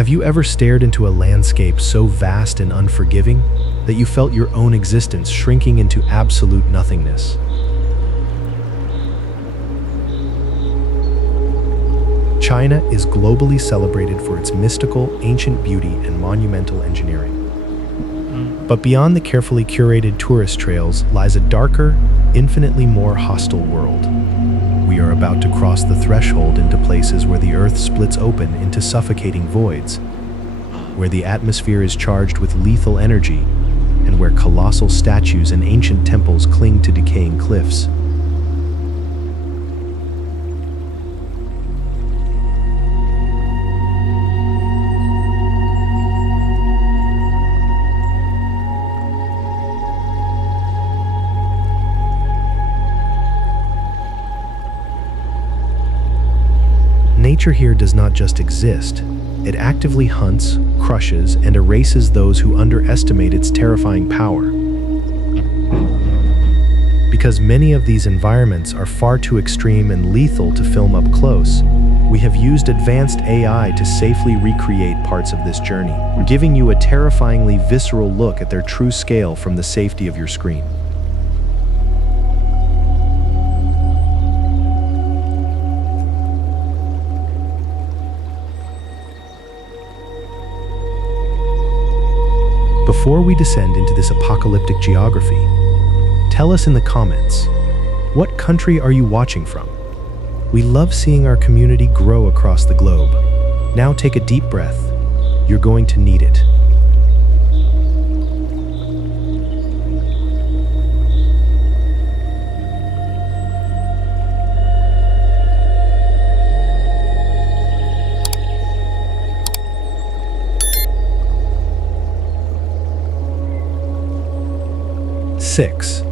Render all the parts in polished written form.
Have you ever stared into a landscape so vast and unforgiving that you felt your own existence shrinking into absolute nothingness? China is globally celebrated for its mystical, ancient beauty and monumental engineering. But beyond the carefully curated tourist trails lies a darker, infinitely more hostile world. We are about to cross the threshold into places where the earth splits open into suffocating voids, where the atmosphere is charged with lethal energy, and where colossal statues and ancient temples cling to decaying cliffs. Nature here does not just exist, it actively hunts, crushes, and erases those who underestimate its terrifying power. Because many of these environments are far too extreme and lethal to film up close, we have used advanced AI to safely recreate parts of this journey, giving you a terrifyingly visceral look at their true scale from the safety of your screen. Before we descend into this apocalyptic geography, tell us in the comments, what country are you watching from? We love seeing our community grow across the globe. Now take a deep breath. You're going to need it. Six,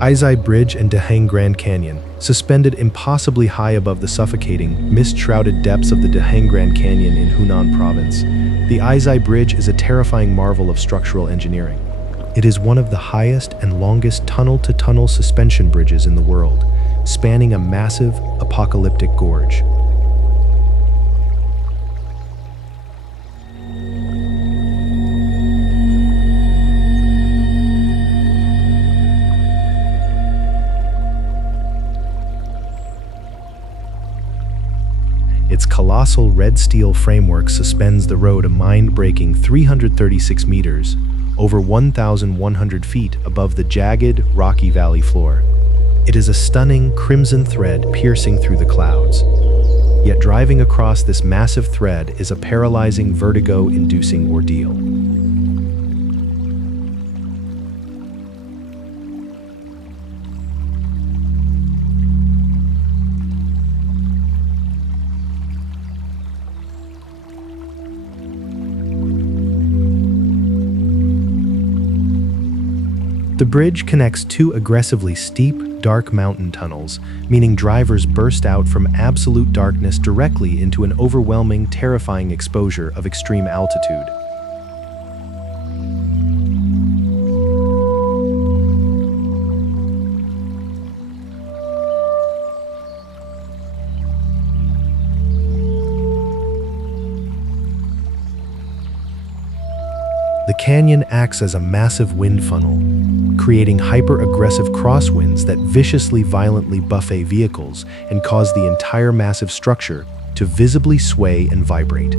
Aizai Bridge and Dahang Grand Canyon. Suspended impossibly high above the suffocating, mist-shrouded depths of the Dahang Grand Canyon in Hunan Province, the Aizai Bridge is a terrifying marvel of structural engineering. It is one of the highest and longest tunnel-to-tunnel suspension bridges in the world, spanning a massive, apocalyptic gorge. Its colossal red steel framework suspends the road a mind-breaking 336 meters, over 1,100 feet above the jagged, rocky valley floor. It is a stunning crimson thread piercing through the clouds. Yet driving across this massive thread is a paralyzing, vertigo-inducing ordeal. The bridge connects two aggressively steep, dark mountain tunnels, meaning drivers burst out from absolute darkness directly into an overwhelming, terrifying exposure of extreme altitude. The canyon acts as a massive wind funnel, creating hyper-aggressive crosswinds that viciously violently buffet vehicles and cause the entire massive structure to visibly sway and vibrate.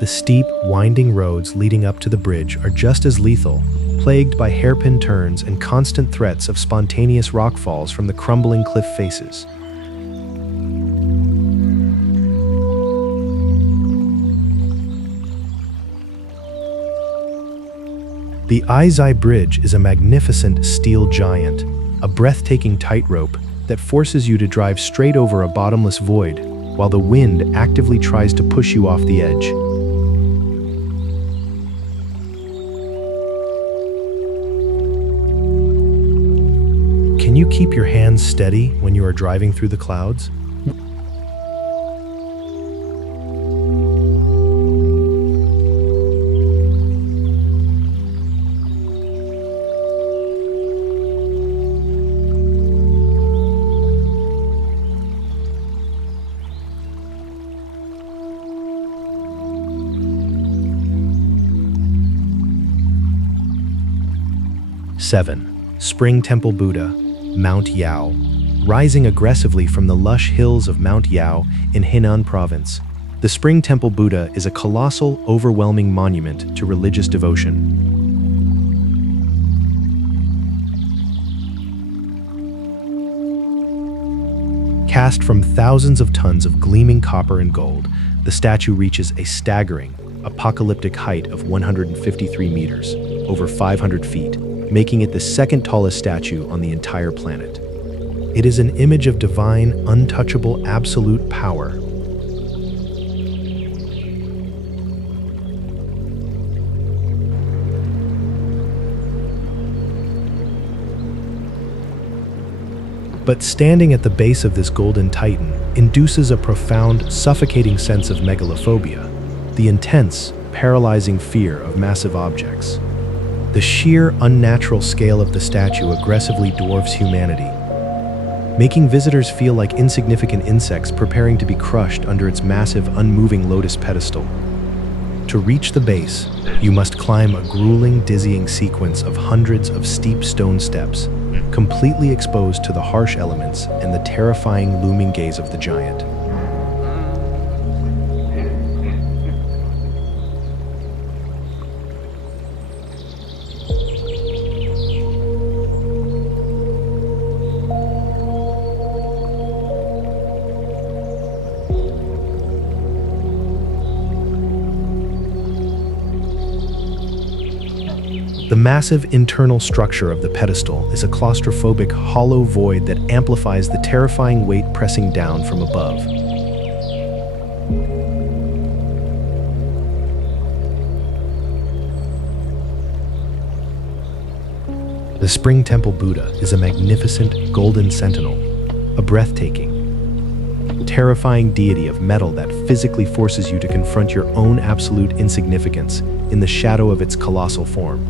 The steep, winding roads leading up to the bridge are just as lethal, plagued by hairpin turns and constant threats of spontaneous rockfalls from the crumbling cliff faces. The Aizai Bridge is a magnificent steel giant, a breathtaking tightrope that forces you to drive straight over a bottomless void, while the wind actively tries to push you off the edge. Can you keep your hands steady when you are driving through the clouds? 7. Spring Temple Buddha, Mount Yao. Rising aggressively from the lush hills of Mount Yao in Henan Province, the Spring Temple Buddha is a colossal, overwhelming monument to religious devotion. Cast from thousands of tons of gleaming copper and gold, the statue reaches a staggering, apocalyptic height of 153 meters, over 500 feet, making it the second tallest statue on the entire planet. It is an image of divine, untouchable, absolute power. But standing at the base of this golden titan induces a profound, suffocating sense of megalophobia, the intense, paralyzing fear of massive objects. The sheer, unnatural scale of the statue aggressively dwarfs humanity, making visitors feel like insignificant insects preparing to be crushed under its massive, unmoving lotus pedestal. To reach the base, you must climb a grueling, dizzying sequence of hundreds of steep stone steps, completely exposed to the harsh elements and the terrifying looming gaze of the giant. The massive internal structure of the pedestal is a claustrophobic, hollow void that amplifies the terrifying weight pressing down from above. The Spring Temple Buddha is a magnificent golden sentinel, a breathtaking, terrifying deity of metal that physically forces you to confront your own absolute insignificance in the shadow of its colossal form.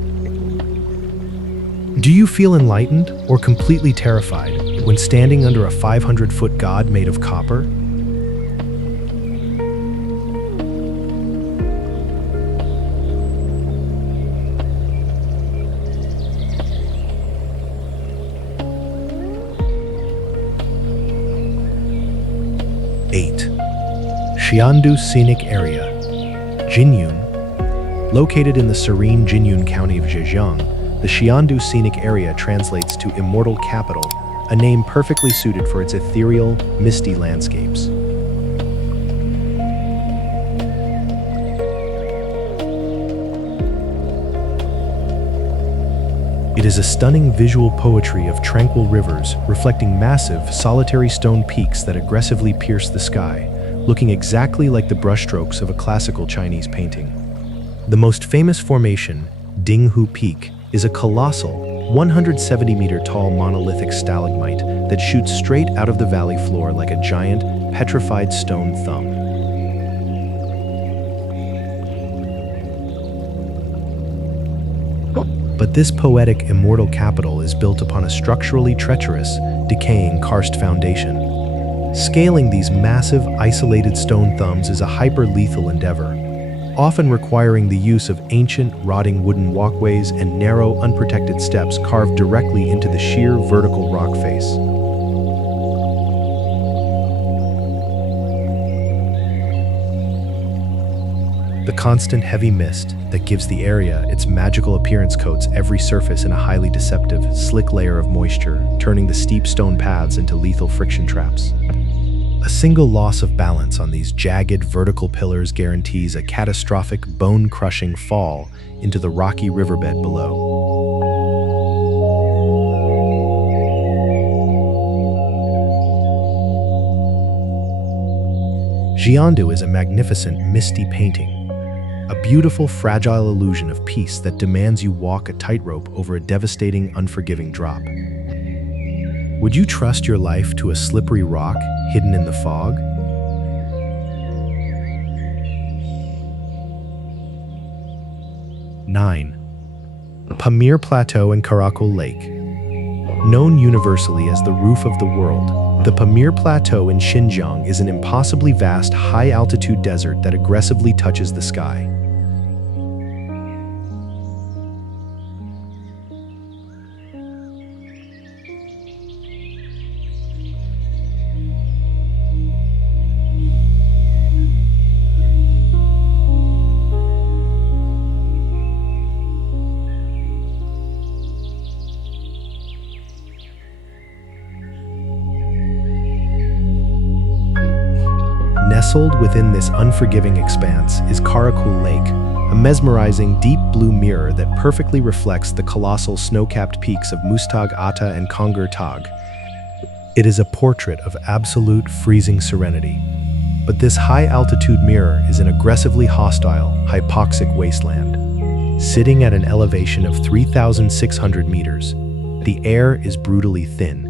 Do you feel enlightened or completely terrified when standing under a 500-foot god made of copper? Eight. Xiandu Scenic Area, Jinyun. Located in the serene Jinyun County of Zhejiang, the Xiandu Scenic Area translates to Immortal Capital, a name perfectly suited for its ethereal, misty landscapes. It is a stunning visual poetry of tranquil rivers reflecting massive, solitary stone peaks that aggressively pierce the sky, looking exactly like the brushstrokes of a classical Chinese painting. The most famous formation, Dinghu Peak, is a colossal, 170-meter-tall monolithic stalagmite that shoots straight out of the valley floor like a giant, petrified stone thumb. But this poetic, immortal capital is built upon a structurally treacherous, decaying karst foundation. Scaling these massive, isolated stone thumbs is a hyper-lethal endeavor, often requiring the use of ancient, rotting wooden walkways and narrow, unprotected steps carved directly into the sheer vertical rock face. The constant heavy mist that gives the area its magical appearance coats every surface in a highly deceptive, slick layer of moisture, turning the steep stone paths into lethal friction traps. A single loss of balance on these jagged vertical pillars guarantees a catastrophic, bone-crushing fall into the rocky riverbed below. Xiandu is a magnificent, misty painting, a beautiful, fragile illusion of peace that demands you walk a tightrope over a devastating, unforgiving drop. Would you trust your life to a slippery rock hidden in the fog? Nine. Pamir Plateau and Karakul Lake. Known universally as the roof of the world, the Pamir Plateau in Xinjiang is an impossibly vast, high-altitude desert that aggressively touches the sky. Nestled within this unforgiving expanse is Karakul Lake, a mesmerizing deep blue mirror that perfectly reflects the colossal snow-capped peaks of Mustag Ata and Kongur Tag. It is a portrait of absolute freezing serenity. But this high-altitude mirror is an aggressively hostile, hypoxic wasteland. Sitting at an elevation of 3,600 meters, the air is brutally thin.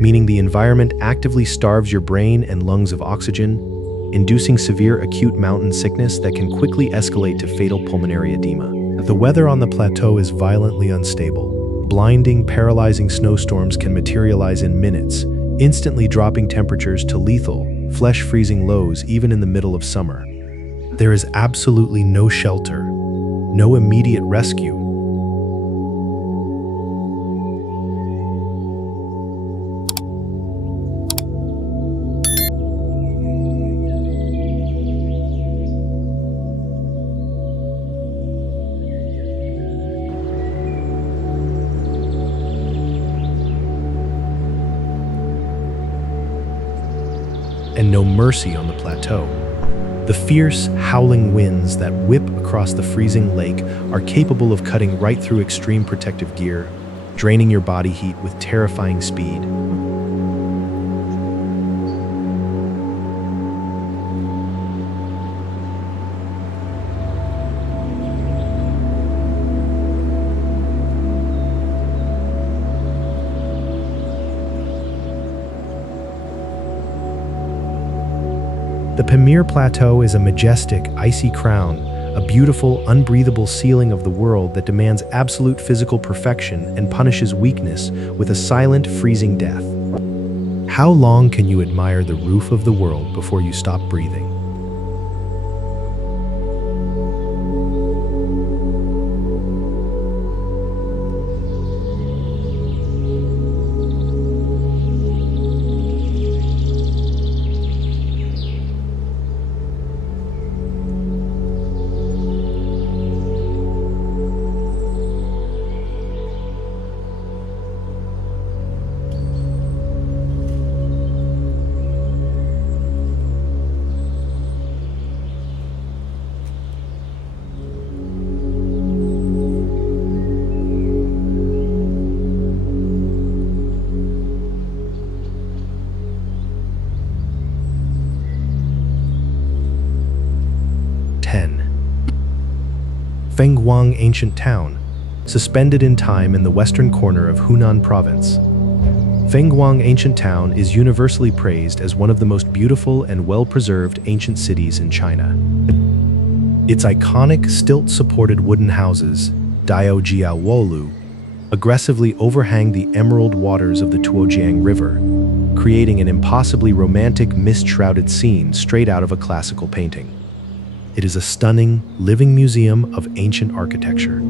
Meaning the environment actively starves your brain and lungs of oxygen, inducing severe acute mountain sickness that can quickly escalate to fatal pulmonary edema. The weather on the plateau is violently unstable. Blinding, paralyzing snowstorms can materialize in minutes, instantly dropping temperatures to lethal, flesh-freezing lows even in the middle of summer. There is absolutely no shelter, no immediate rescue. And no mercy on the plateau. The fierce, howling winds that whip across the freezing lake are capable of cutting right through extreme protective gear, draining your body heat with terrifying speed. The Pamir Plateau is a majestic, icy crown, a beautiful, unbreathable ceiling of the world that demands absolute physical perfection and punishes weakness with a silent, freezing death. How long can you admire the roof of the world before you stop breathing? Fengguang Ancient Town, suspended in time in the western corner of Hunan Province. Fengguang Ancient Town is universally praised as one of the most beautiful and well-preserved ancient cities in China. Its iconic stilt-supported wooden houses, Daojia Wolu, aggressively overhang the emerald waters of the Tuojiang River, creating an impossibly romantic mist-shrouded scene straight out of a classical painting. It is a stunning, living museum of ancient architecture.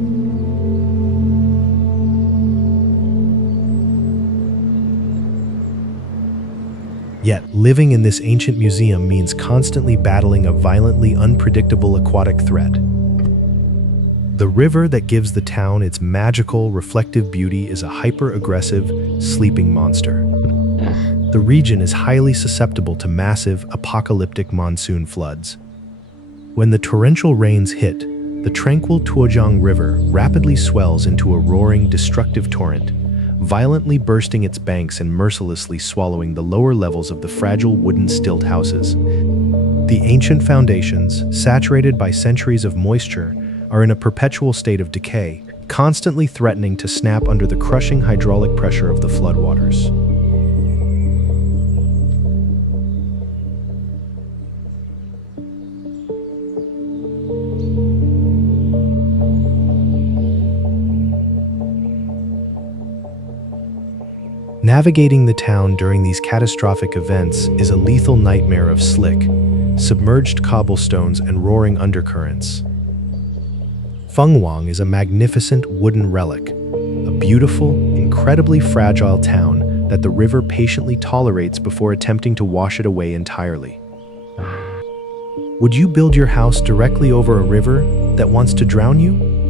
Yet, living in this ancient museum means constantly battling a violently unpredictable aquatic threat. The river that gives the town its magical, reflective beauty is a hyper-aggressive, sleeping monster. The region is highly susceptible to massive, apocalyptic monsoon floods. When the torrential rains hit, the tranquil Tuojiang River rapidly swells into a roaring, destructive torrent, violently bursting its banks and mercilessly swallowing the lower levels of the fragile wooden stilt houses. The ancient foundations, saturated by centuries of moisture, are in a perpetual state of decay, constantly threatening to snap under the crushing hydraulic pressure of the floodwaters. Navigating the town during these catastrophic events is a lethal nightmare of slick, submerged cobblestones and roaring undercurrents. Fenghuang is a magnificent wooden relic, a beautiful, incredibly fragile town that the river patiently tolerates before attempting to wash it away entirely. Would you build your house directly over a river that wants to drown you?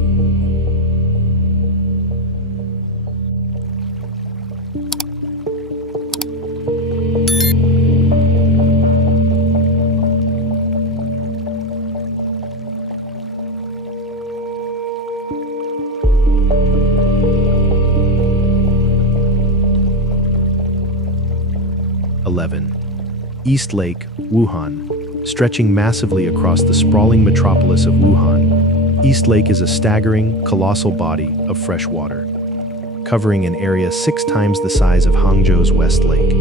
East Lake, Wuhan. Stretching massively across the sprawling metropolis of Wuhan, East Lake is a staggering, colossal body of fresh water, covering an area 6 times the size of Hangzhou's West Lake.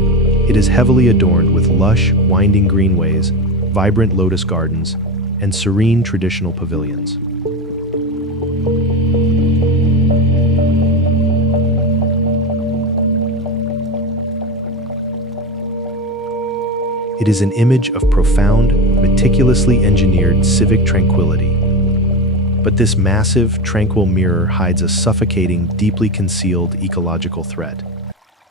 It is heavily adorned with lush, winding greenways, vibrant lotus gardens, and serene traditional pavilions. It is an image of profound, meticulously engineered civic tranquility. But this massive, tranquil mirror hides a suffocating, deeply concealed ecological threat.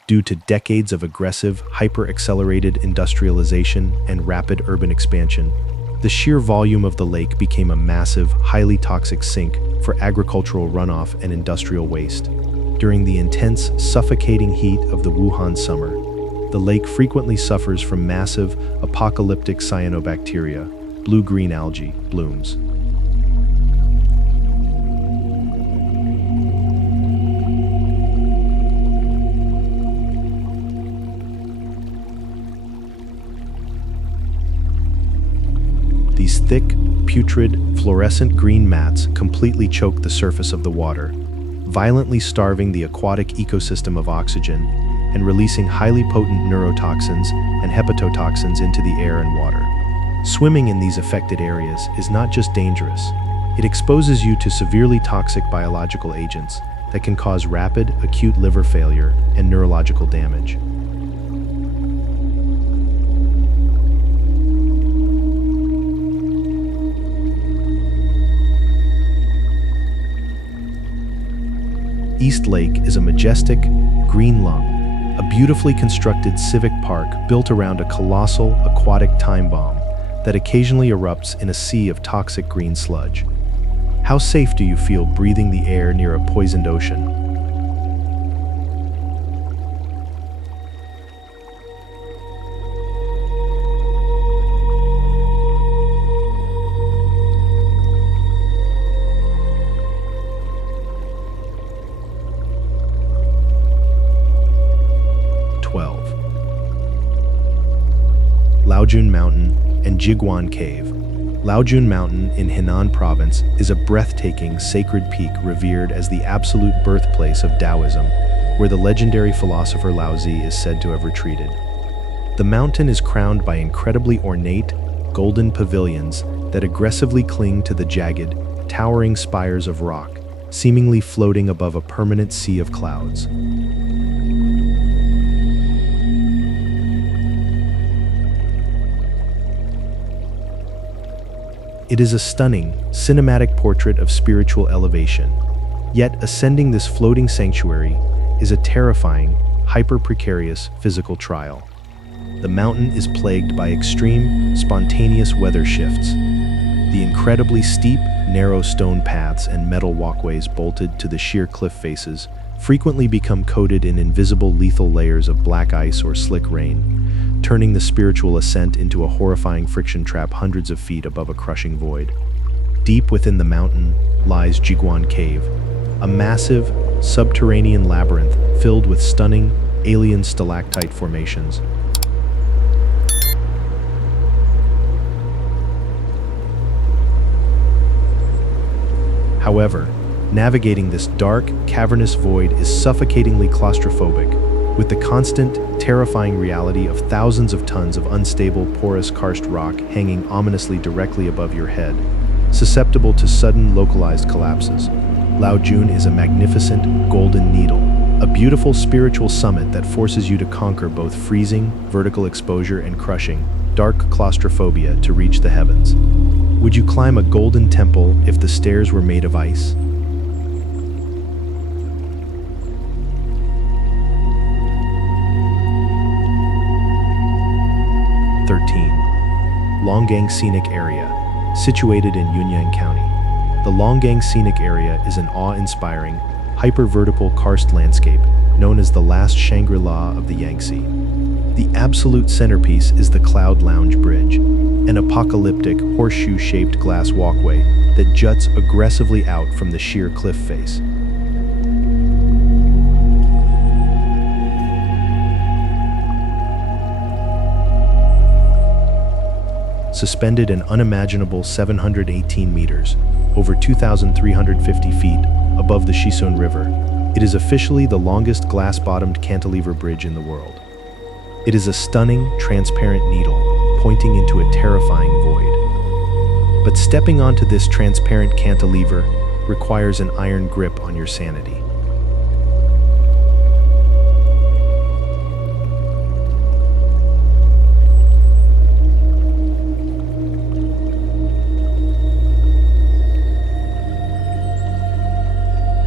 Due to decades of aggressive, hyper-accelerated industrialization and rapid urban expansion, the sheer volume of the lake became a massive, highly toxic sink for agricultural runoff and industrial waste. During the intense, suffocating heat of the Wuhan summer, the lake frequently suffers from massive, apocalyptic cyanobacteria, blue-green algae, blooms. These thick, putrid, fluorescent green mats completely choke the surface of the water, violently starving the aquatic ecosystem of oxygen and releasing highly potent neurotoxins and hepatotoxins into the air and water. Swimming in these affected areas is not just dangerous, it exposes you to severely toxic biological agents that can cause rapid, acute liver failure and neurological damage. East Lake is a majestic, green lung, a beautifully constructed civic park built around a colossal aquatic time bomb that occasionally erupts in a sea of toxic green sludge. How safe do you feel breathing the air near a poisoned ocean? Laojun Mountain and Jiguan Cave. Laojun Mountain in Henan Province is a breathtaking, sacred peak revered as the absolute birthplace of Taoism, where the legendary philosopher Laozi is said to have retreated. The mountain is crowned by incredibly ornate, golden pavilions that aggressively cling to the jagged, towering spires of rock, seemingly floating above a permanent sea of clouds. It is a stunning, cinematic portrait of spiritual elevation. Yet ascending this floating sanctuary is a terrifying, hyper-precarious physical trial. The mountain is plagued by extreme, spontaneous weather shifts. The incredibly steep, narrow stone paths and metal walkways bolted to the sheer cliff faces frequently become coated in invisible lethal layers of black ice or slick rain, turning the spiritual ascent into a horrifying friction trap hundreds of feet above a crushing void. Deep within the mountain lies Jiguan Cave, a massive, subterranean labyrinth filled with stunning, alien stalactite formations. However, navigating this dark, cavernous void is suffocatingly claustrophobic, with the constant, terrifying reality of thousands of tons of unstable, porous karst rock hanging ominously directly above your head, susceptible to sudden, localized collapses. Laojun is a magnificent golden needle, a beautiful spiritual summit that forces you to conquer both freezing, vertical exposure and crushing, dark claustrophobia to reach the heavens. Would you climb a golden temple if the stairs were made of ice? Longgang Scenic Area, situated in Yunyang County. The Longgang Scenic Area is an awe-inspiring, hyper-vertical karst landscape known as the last Shangri-La of the Yangtze. The absolute centerpiece is the Cloud Lounge Bridge, an apocalyptic horseshoe-shaped glass walkway that juts aggressively out from the sheer cliff face. Suspended an unimaginable 718 meters, over 2,350 feet, above the Shishun River, it is officially the longest glass-bottomed cantilever bridge in the world. It is a stunning, transparent needle, pointing into a terrifying void. But stepping onto this transparent cantilever requires an iron grip on your sanity.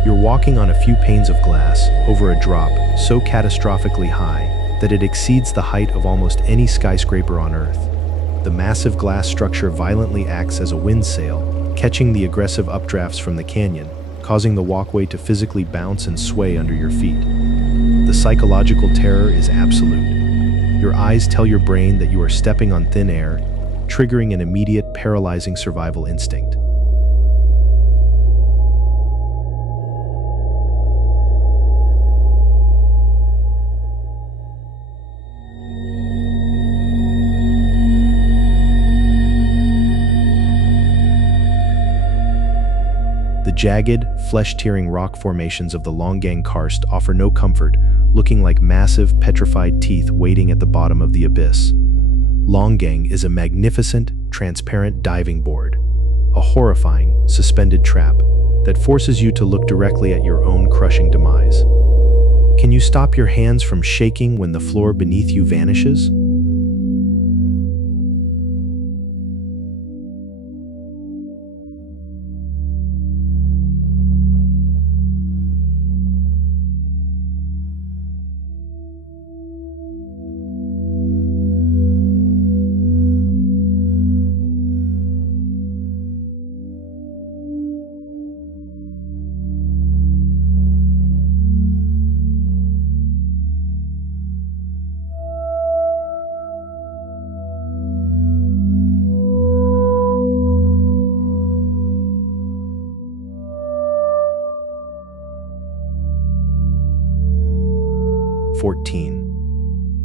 You're walking on a few panes of glass over a drop so catastrophically high that it exceeds the height of almost any skyscraper on Earth. The massive glass structure violently acts as a wind sail, catching the aggressive updrafts from the canyon, causing the walkway to physically bounce and sway under your feet. The psychological terror is absolute. Your eyes tell your brain that you are stepping on thin air, triggering an immediate, paralyzing survival instinct. The jagged, flesh-tearing rock formations of the Longgang Karst offer no comfort, looking like massive, petrified teeth waiting at the bottom of the abyss. Longgang is a magnificent, transparent diving board, a horrifying, suspended trap that forces you to look directly at your own crushing demise. Can you stop your hands from shaking when the floor beneath you vanishes?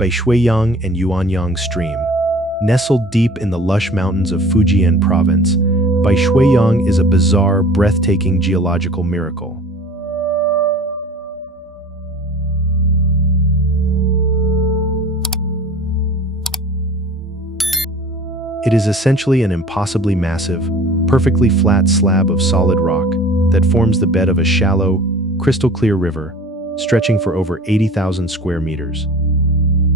Baishuiyang and Yuanyang Stream. Nestled deep in the lush mountains of Fujian Province, Baishuiyang is a bizarre, breathtaking geological miracle. It is essentially an impossibly massive, perfectly flat slab of solid rock that forms the bed of a shallow, crystal-clear river, stretching for over 80,000 square meters.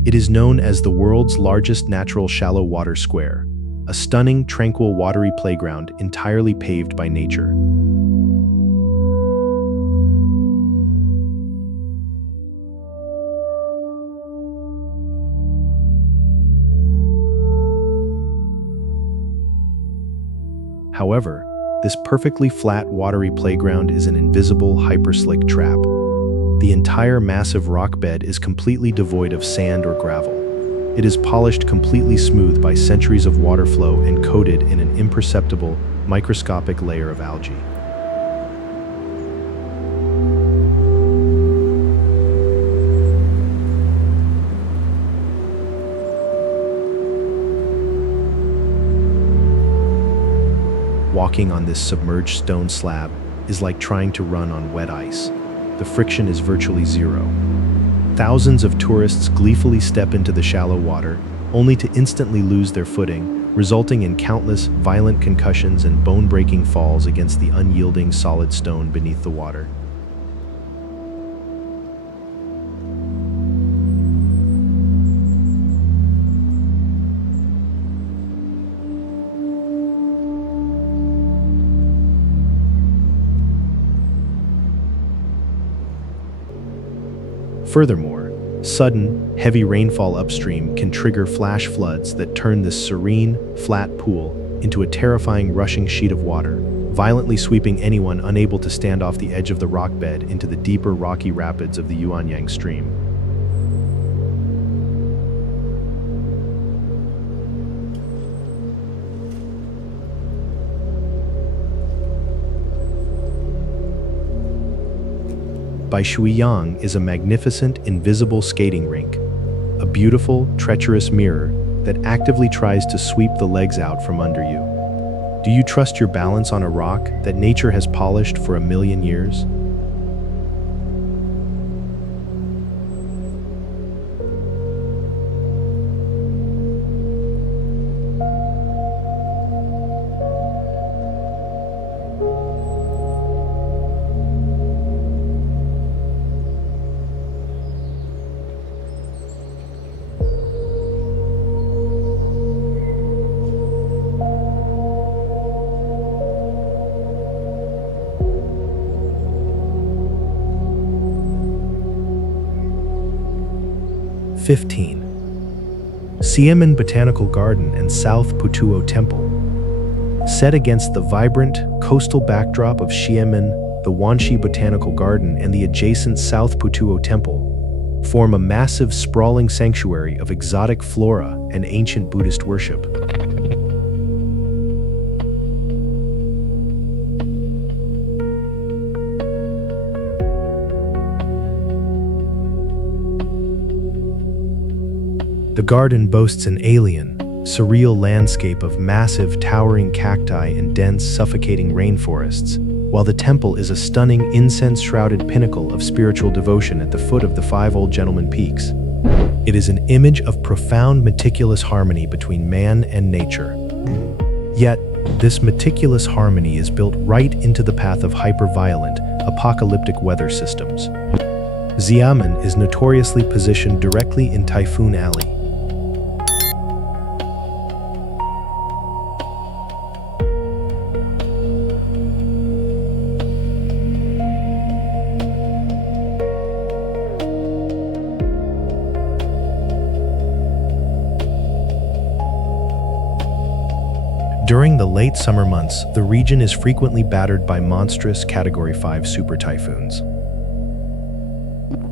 It is known as the world's largest natural shallow water square, a stunning, tranquil watery playground entirely paved by nature. However, this perfectly flat watery playground is an invisible, hyperslick trap. The entire massive rock bed is completely devoid of sand or gravel. It is polished completely smooth by centuries of water flow and coated in an imperceptible, microscopic layer of algae. Walking on this submerged stone slab is like trying to run on wet ice. The friction is virtually zero. Thousands of tourists gleefully step into the shallow water, only to instantly lose their footing, resulting in countless violent concussions and bone-breaking falls against the unyielding solid stone beneath the water. Furthermore, sudden, heavy rainfall upstream can trigger flash floods that turn this serene, flat pool into a terrifying rushing sheet of water, violently sweeping anyone unable to stand off the edge of the rock bed into the deeper rocky rapids of the Yuanyang Stream. Baishuiyang is a magnificent, invisible skating rink, a beautiful, treacherous mirror that actively tries to sweep the legs out from under you. Do you trust your balance on a rock that nature has polished for 1,000,000 years? (15) Xiamen Botanical Garden and South Putuo Temple. Set against the vibrant, coastal backdrop of Xiamen, the Wanshi Botanical Garden and the adjacent South Putuo Temple form a massive, sprawling sanctuary of exotic flora and ancient Buddhist worship. The garden boasts an alien, surreal landscape of massive, towering cacti and dense, suffocating rainforests, while the temple is a stunning, incense-shrouded pinnacle of spiritual devotion at the foot of the 5 Old Gentleman Peaks. It is an image of profound, meticulous harmony between man and nature. Yet, this meticulous harmony is built right into the path of hyper-violent, apocalyptic weather systems. Xiamen is notoriously positioned directly in Typhoon Alley. During the late summer months, the region is frequently battered by monstrous Category 5 super typhoons.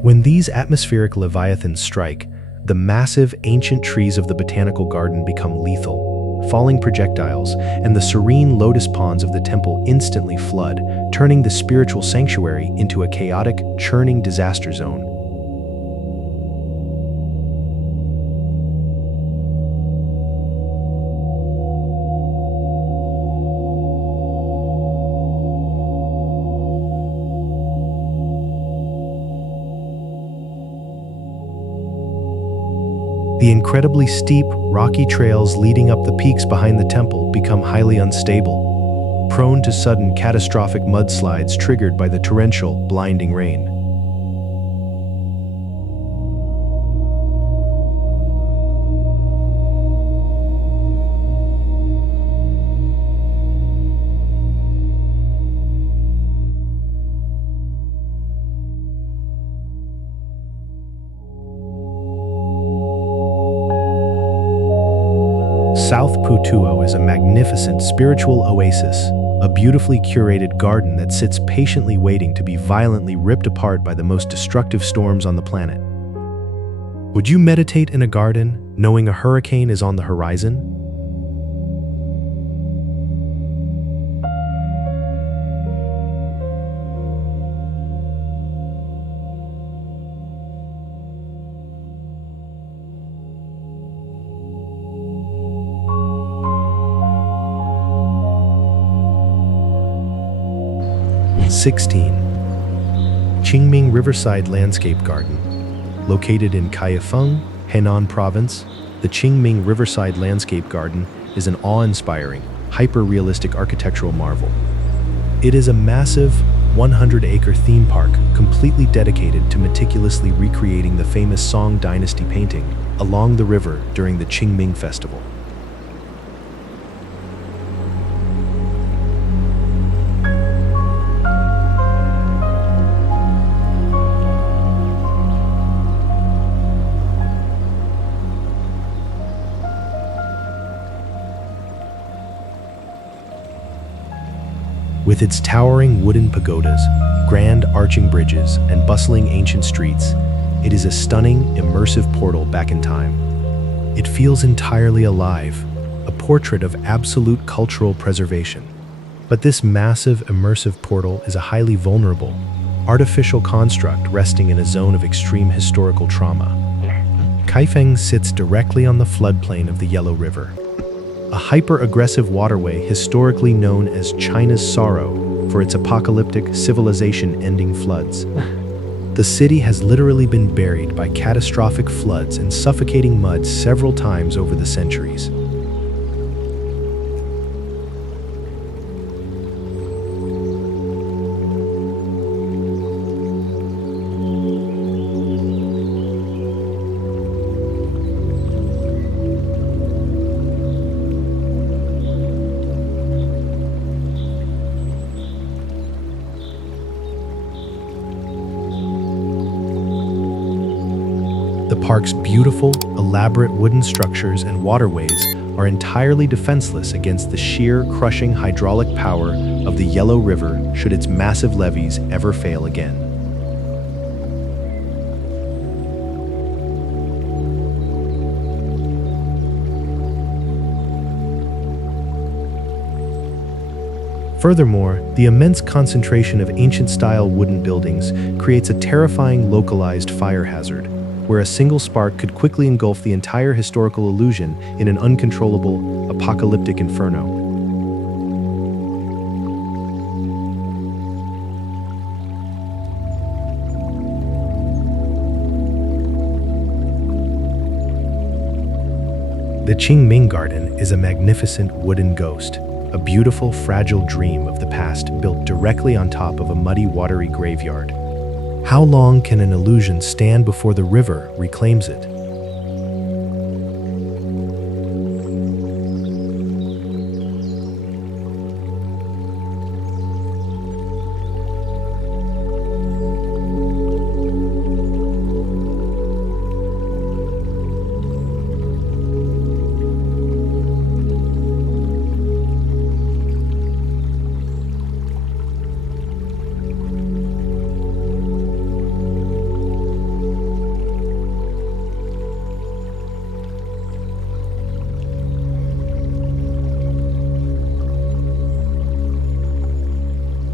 When these atmospheric leviathans strike, the massive, ancient trees of the botanical garden become lethal. Falling projectiles and the serene lotus ponds of the temple instantly flood, turning the spiritual sanctuary into a chaotic, churning disaster zone. The incredibly steep, rocky trails leading up the peaks behind the temple become highly unstable, prone to sudden, catastrophic mudslides triggered by the torrential, blinding rain. South Putuo is a magnificent spiritual oasis, a beautifully curated garden that sits patiently waiting to be violently ripped apart by the most destructive storms on the planet. Would you meditate in a garden, knowing a hurricane is on the horizon? (16) Qingming Riverside Landscape Garden. Located in Kaifeng, Henan Province, the Qingming Riverside Landscape Garden is an awe-inspiring, hyper-realistic architectural marvel. It is a massive, 100-acre theme park completely dedicated to meticulously recreating the famous Song Dynasty painting along the river during the Qingming Festival. With its towering wooden pagodas, grand arching bridges, and bustling ancient streets, it is a stunning, immersive portal back in time. It feels entirely alive, a portrait of absolute cultural preservation. But this massive, immersive portal is a highly vulnerable, artificial construct resting in a zone of extreme historical trauma. Kaifeng sits directly on the floodplain of the Yellow River, a hyper-aggressive waterway historically known as China's Sorrow for its apocalyptic, civilization-ending floods. The city has literally been buried by catastrophic floods and suffocating mud several times over the centuries. The park's beautiful, elaborate wooden structures and waterways are entirely defenseless against the sheer, crushing hydraulic power of the Yellow River should its massive levees ever fail again. Furthermore, the immense concentration of ancient-style wooden buildings creates a terrifying localized fire hazard, where a single spark could quickly engulf the entire historical illusion in an uncontrollable, apocalyptic inferno. The Qingming Garden is a magnificent wooden ghost, a beautiful, fragile dream of the past built directly on top of a muddy, watery graveyard. How long can an illusion stand before the river reclaims it?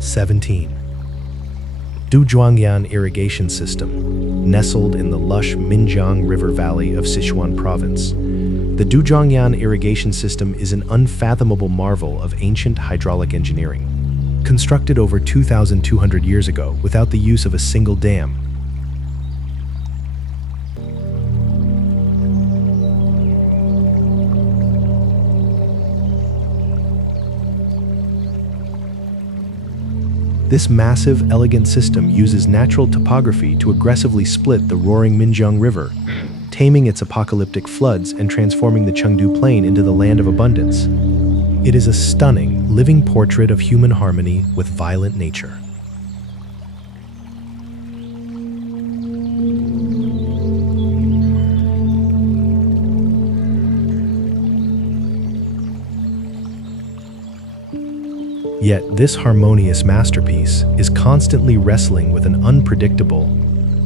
(17) Duzhuangyan Irrigation System, nestled in the lush Minjiang River Valley of Sichuan Province. The Duzhuangyan Irrigation System is an unfathomable marvel of ancient hydraulic engineering. Constructed over 2,200 years ago without the use of a single dam, this massive, elegant system uses natural topography to aggressively split the roaring Minjiang River, taming its apocalyptic floods and transforming the Chengdu Plain into the land of abundance. It is a stunning, living portrait of human harmony with violent nature. Yet this harmonious masterpiece is constantly wrestling with an unpredictable,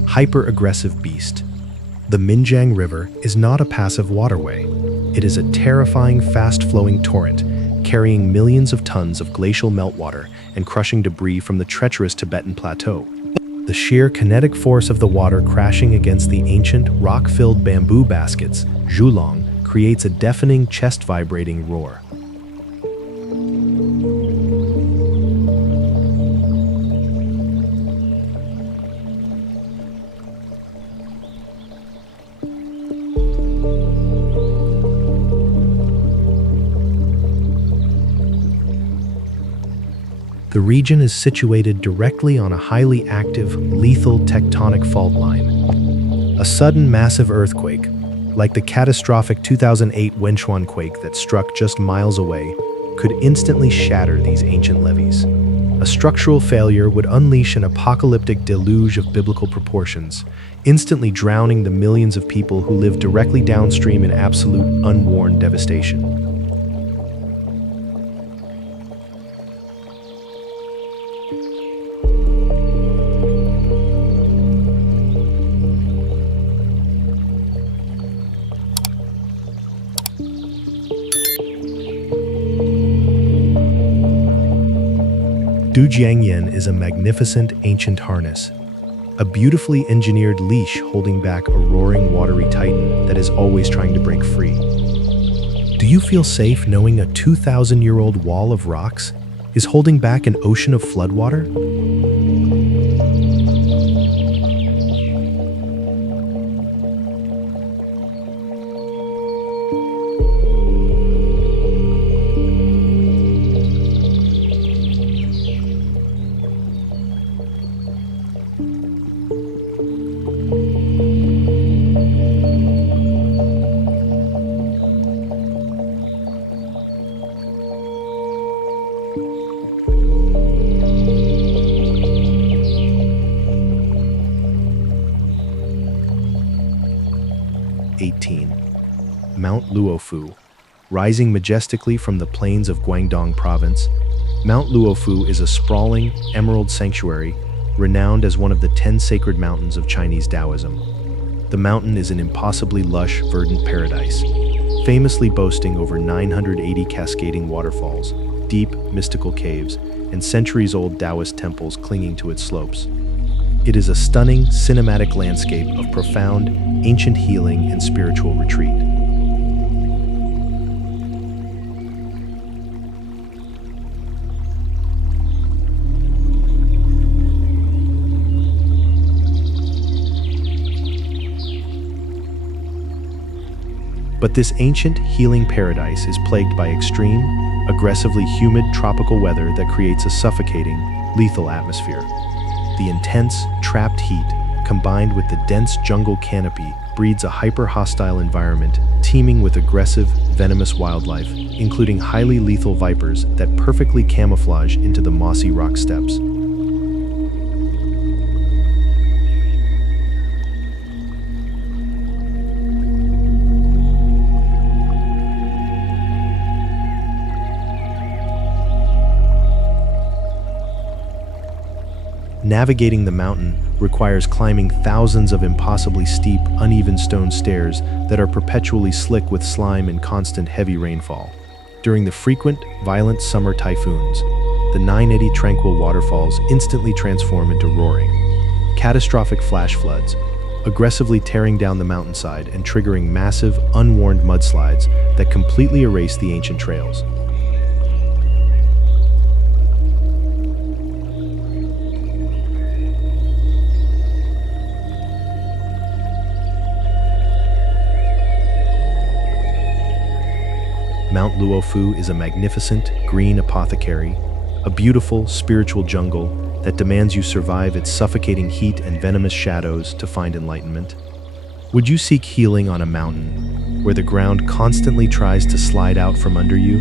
hyper-aggressive beast. The Minjiang River is not a passive waterway. It is a terrifying, fast-flowing torrent, carrying millions of tons of glacial meltwater and crushing debris from the treacherous Tibetan Plateau. The sheer kinetic force of the water crashing against the ancient, rock-filled bamboo baskets, zhulong, creates a deafening, chest-vibrating roar. The region is situated directly on a highly active, lethal tectonic fault line. A sudden massive earthquake, like the catastrophic 2008 Wenchuan quake that struck just miles away, could instantly shatter these ancient levees. A structural failure would unleash an apocalyptic deluge of biblical proportions, instantly drowning the millions of people who live directly downstream in absolute, unwarned devastation. Dujiangyan is a magnificent ancient harness, a beautifully engineered leash holding back a roaring watery titan that is always trying to break free. Do you feel safe knowing a 2,000-year-old wall of rocks is holding back an ocean of floodwater? 18. Mount Luofu. Rising majestically from the plains of Guangdong Province, Mount Luofu is a sprawling, emerald sanctuary renowned as one of the 10 sacred mountains of Chinese Taoism. The mountain is an impossibly lush, verdant paradise, famously boasting over 980 cascading waterfalls, deep, mystical caves, and centuries-old Taoist temples clinging to its slopes. It is a stunning, cinematic landscape of profound, ancient healing and spiritual retreat. But this ancient, healing paradise is plagued by extreme, aggressively humid tropical weather that creates a suffocating, lethal atmosphere. The intense, trapped heat, combined with the dense jungle canopy, breeds a hyper-hostile environment teeming with aggressive, venomous wildlife, including highly lethal vipers that perfectly camouflage into the mossy rock steps. Navigating the mountain requires climbing thousands of impossibly steep, uneven stone stairs that are perpetually slick with slime and constant heavy rainfall. During the frequent, violent summer typhoons, the 980 tranquil waterfalls instantly transform into roaring, catastrophic flash floods, aggressively tearing down the mountainside and triggering massive, unwarned mudslides that completely erase the ancient trails. Mount Luofu is a magnificent, green apothecary, a beautiful, spiritual jungle that demands you survive its suffocating heat and venomous shadows to find enlightenment. Would you seek healing on a mountain where the ground constantly tries to slide out from under you?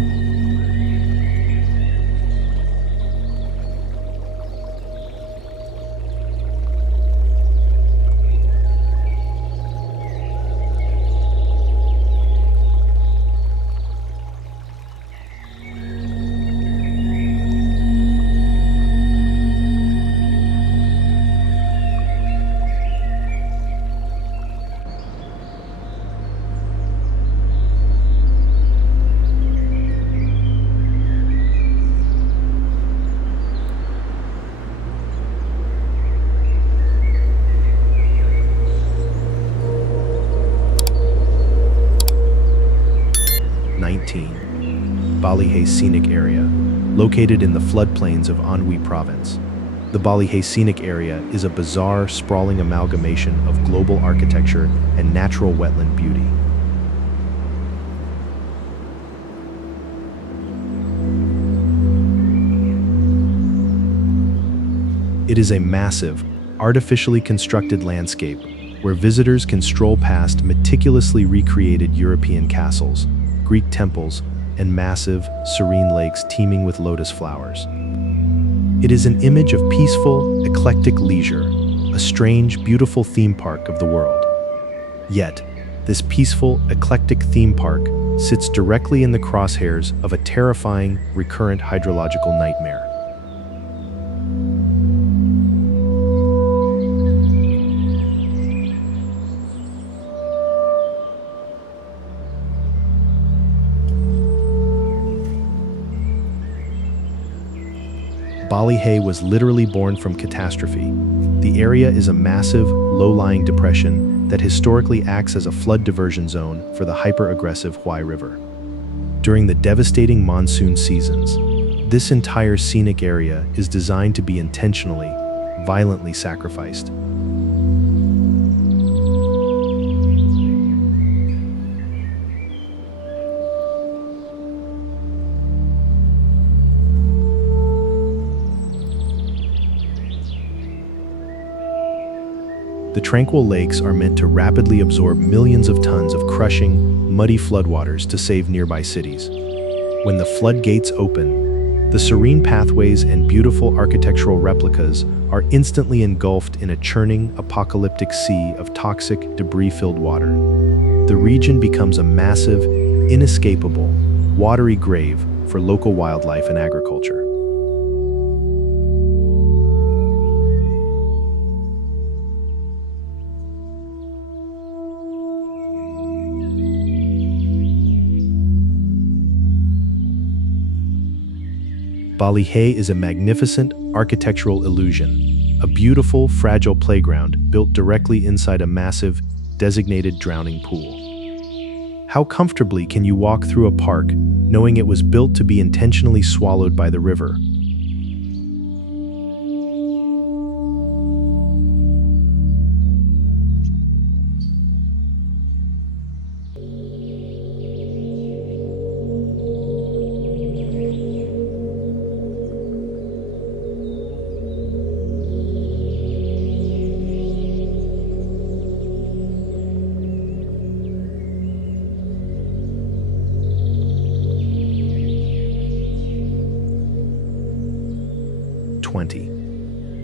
Balihe Scenic Area, located in the floodplains of Anhui Province. The Balihe Scenic Area is a bizarre, sprawling amalgamation of global architecture and natural wetland beauty. It is a massive, artificially constructed landscape where visitors can stroll past meticulously recreated European castles, Greek temples, and massive, serene lakes teeming with lotus flowers. It is an image of peaceful, eclectic leisure, a strange, beautiful theme park of the world. Yet, this peaceful, eclectic theme park sits directly in the crosshairs of a terrifying, recurrent hydrological nightmare. Ballyhay was literally born from catastrophe. The area is a massive, low-lying depression that historically acts as a flood diversion zone for the hyper-aggressive Huai River. During the devastating monsoon seasons, this entire scenic area is designed to be intentionally, violently sacrificed. The tranquil lakes are meant to rapidly absorb millions of tons of crushing, muddy floodwaters to save nearby cities. When the floodgates open, the serene pathways and beautiful architectural replicas are instantly engulfed in a churning, apocalyptic sea of toxic, debris-filled water. The region becomes a massive, inescapable, watery grave for local wildlife and agriculture. Ballyhay is a magnificent architectural illusion, a beautiful, fragile playground built directly inside a massive, designated drowning pool. How comfortably can you walk through a park knowing it was built to be intentionally swallowed by the river?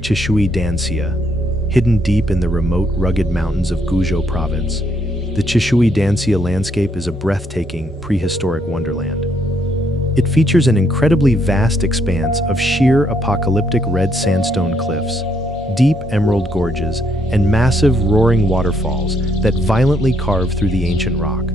Chishui Danxia. Hidden deep in the remote, rugged mountains of Guizhou province, the Chishui Danxia landscape is a breathtaking, prehistoric wonderland. It features an incredibly vast expanse of sheer, apocalyptic red sandstone cliffs, deep emerald gorges, and massive, roaring waterfalls that violently carve through the ancient rock.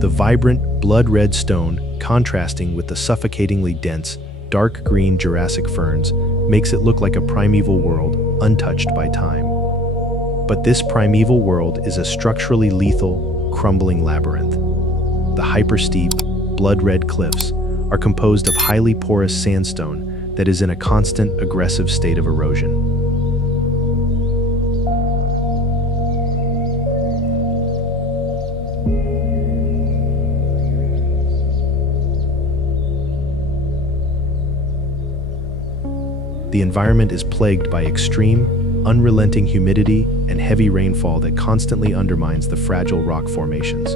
The vibrant, blood-red stone, contrasting with the suffocatingly dense, dark green Jurassic ferns, makes it look like a primeval world, untouched by time. But this primeval world is a structurally lethal, crumbling labyrinth. The hyper-steep, blood-red cliffs are composed of highly porous sandstone that is in a constant, aggressive state of erosion. The environment is plagued by extreme, unrelenting humidity and heavy rainfall that constantly undermines the fragile rock formations.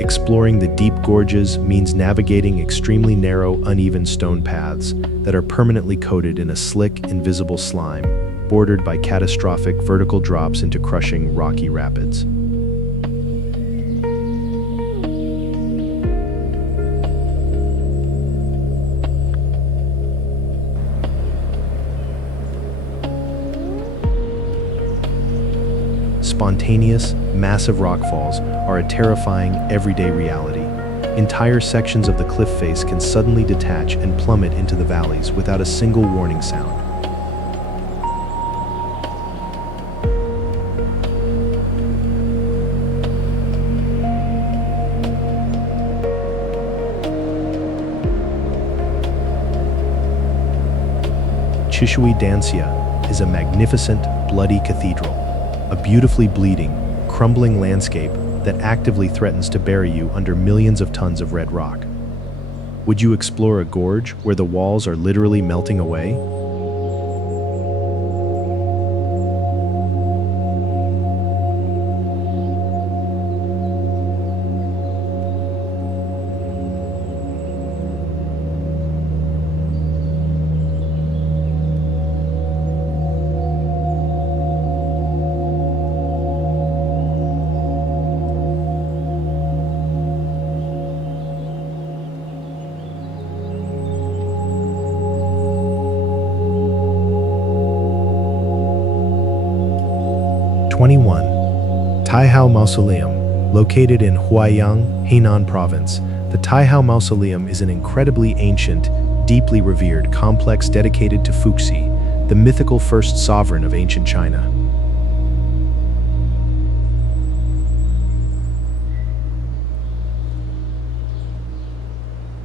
Exploring the deep gorges means navigating extremely narrow, uneven stone paths that are permanently coated in a slick, invisible slime, bordered by catastrophic vertical drops into crushing, rocky rapids. Spontaneous, massive rockfalls are a terrifying, everyday reality. Entire sections of the cliff face can suddenly detach and plummet into the valleys without a single warning sound. Chishui Danxia is a magnificent, bloody cathedral, a beautifully bleeding, crumbling landscape that actively threatens to bury you under millions of tons of red rock. Would you explore a gorge where the walls are literally melting away? 21. Taihao Mausoleum. Located in Huaiyang, Henan Province, the Taihao Mausoleum is an incredibly ancient, deeply revered complex dedicated to Fuxi, the mythical first sovereign of ancient China.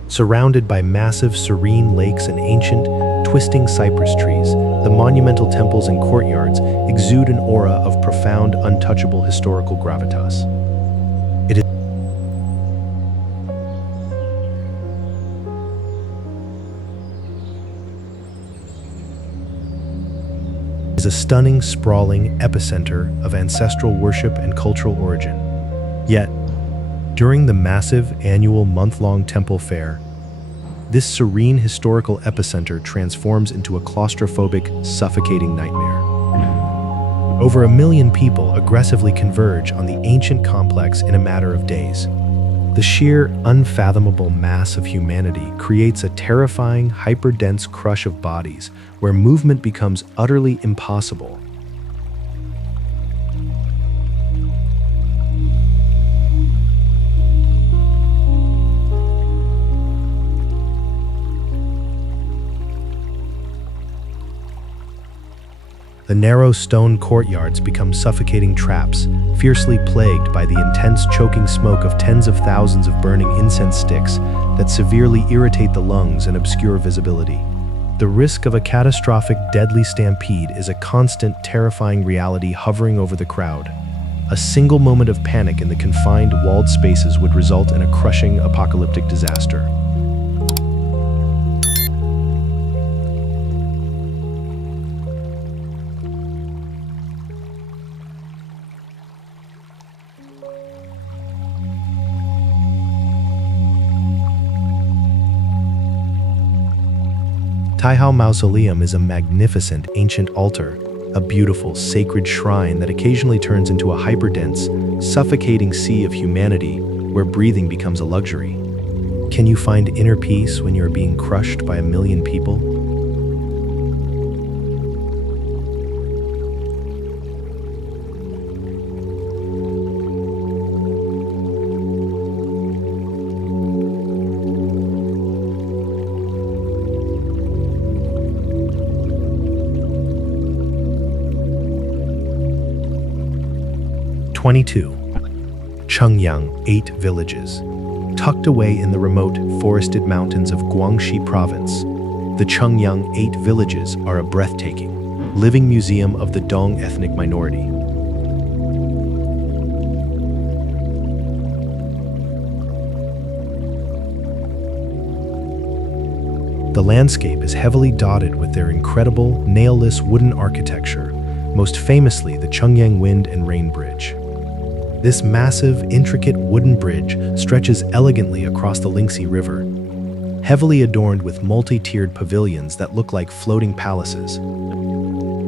Surrounded by massive, serene lakes and ancient, twisting cypress trees, the monumental temples and courtyards exude an aura of profound, untouchable historical gravitas. It is a stunning, sprawling epicenter of ancestral worship and cultural origin. Yet, during the massive annual month-long temple fair, this serene historical epicenter transforms into a claustrophobic, suffocating nightmare. Over 1 million people aggressively converge on the ancient complex in a matter of days. The sheer, unfathomable mass of humanity creates a terrifying, hyper-dense crush of bodies where movement becomes utterly impossible. The narrow stone courtyards become suffocating traps, fiercely plagued by the intense choking smoke of tens of thousands of burning incense sticks that severely irritate the lungs and obscure visibility. The risk of a catastrophic, deadly stampede is a constant, terrifying reality hovering over the crowd. A single moment of panic in the confined, walled spaces would result in a crushing, apocalyptic disaster. Taihao Mausoleum is a magnificent ancient altar, a beautiful sacred shrine that occasionally turns into a hyperdense, suffocating sea of humanity where breathing becomes a luxury. Can you find inner peace when you are being crushed by 1 million people? Chengyang 8 Villages. Tucked away in the remote, forested mountains of Guangxi Province, the Chengyang 8 Villages are a breathtaking, living museum of the Dong ethnic minority. The landscape is heavily dotted with their incredible, nailless wooden architecture, most famously the Chengyang Wind and Rain Bridge. This massive, intricate wooden bridge stretches elegantly across the Lingxi River, heavily adorned with multi-tiered pavilions that look like floating palaces.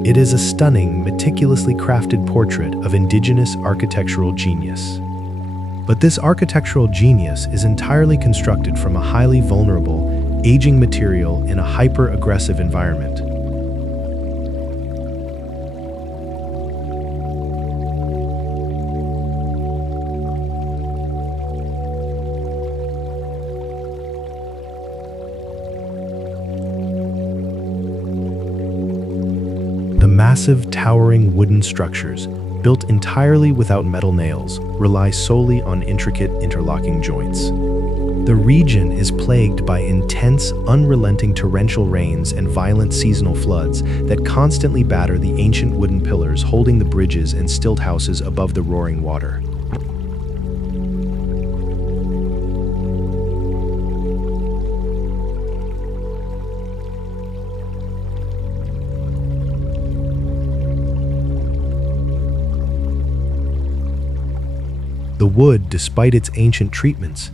It is a stunning, meticulously crafted portrait of indigenous architectural genius. But this architectural genius is entirely constructed from a highly vulnerable, aging material in a hyper-aggressive environment. The massive, towering wooden structures, built entirely without metal nails, rely solely on intricate interlocking joints. The region is plagued by intense, unrelenting torrential rains and violent seasonal floods that constantly batter the ancient wooden pillars holding the bridges and stilt houses above the roaring water. The wood, despite its ancient treatments,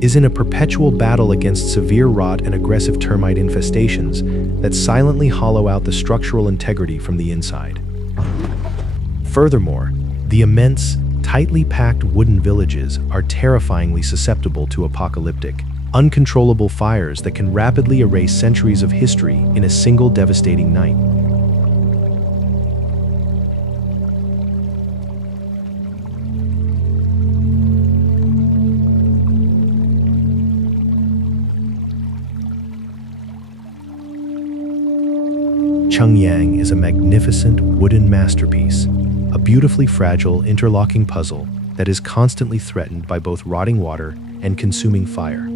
is in a perpetual battle against severe rot and aggressive termite infestations that silently hollow out the structural integrity from the inside. Furthermore, the immense, tightly packed wooden villages are terrifyingly susceptible to apocalyptic, uncontrollable fires that can rapidly erase centuries of history in a single devastating night. Chengyang is a magnificent wooden masterpiece, a beautifully fragile interlocking puzzle that is constantly threatened by both rotting water and consuming fire.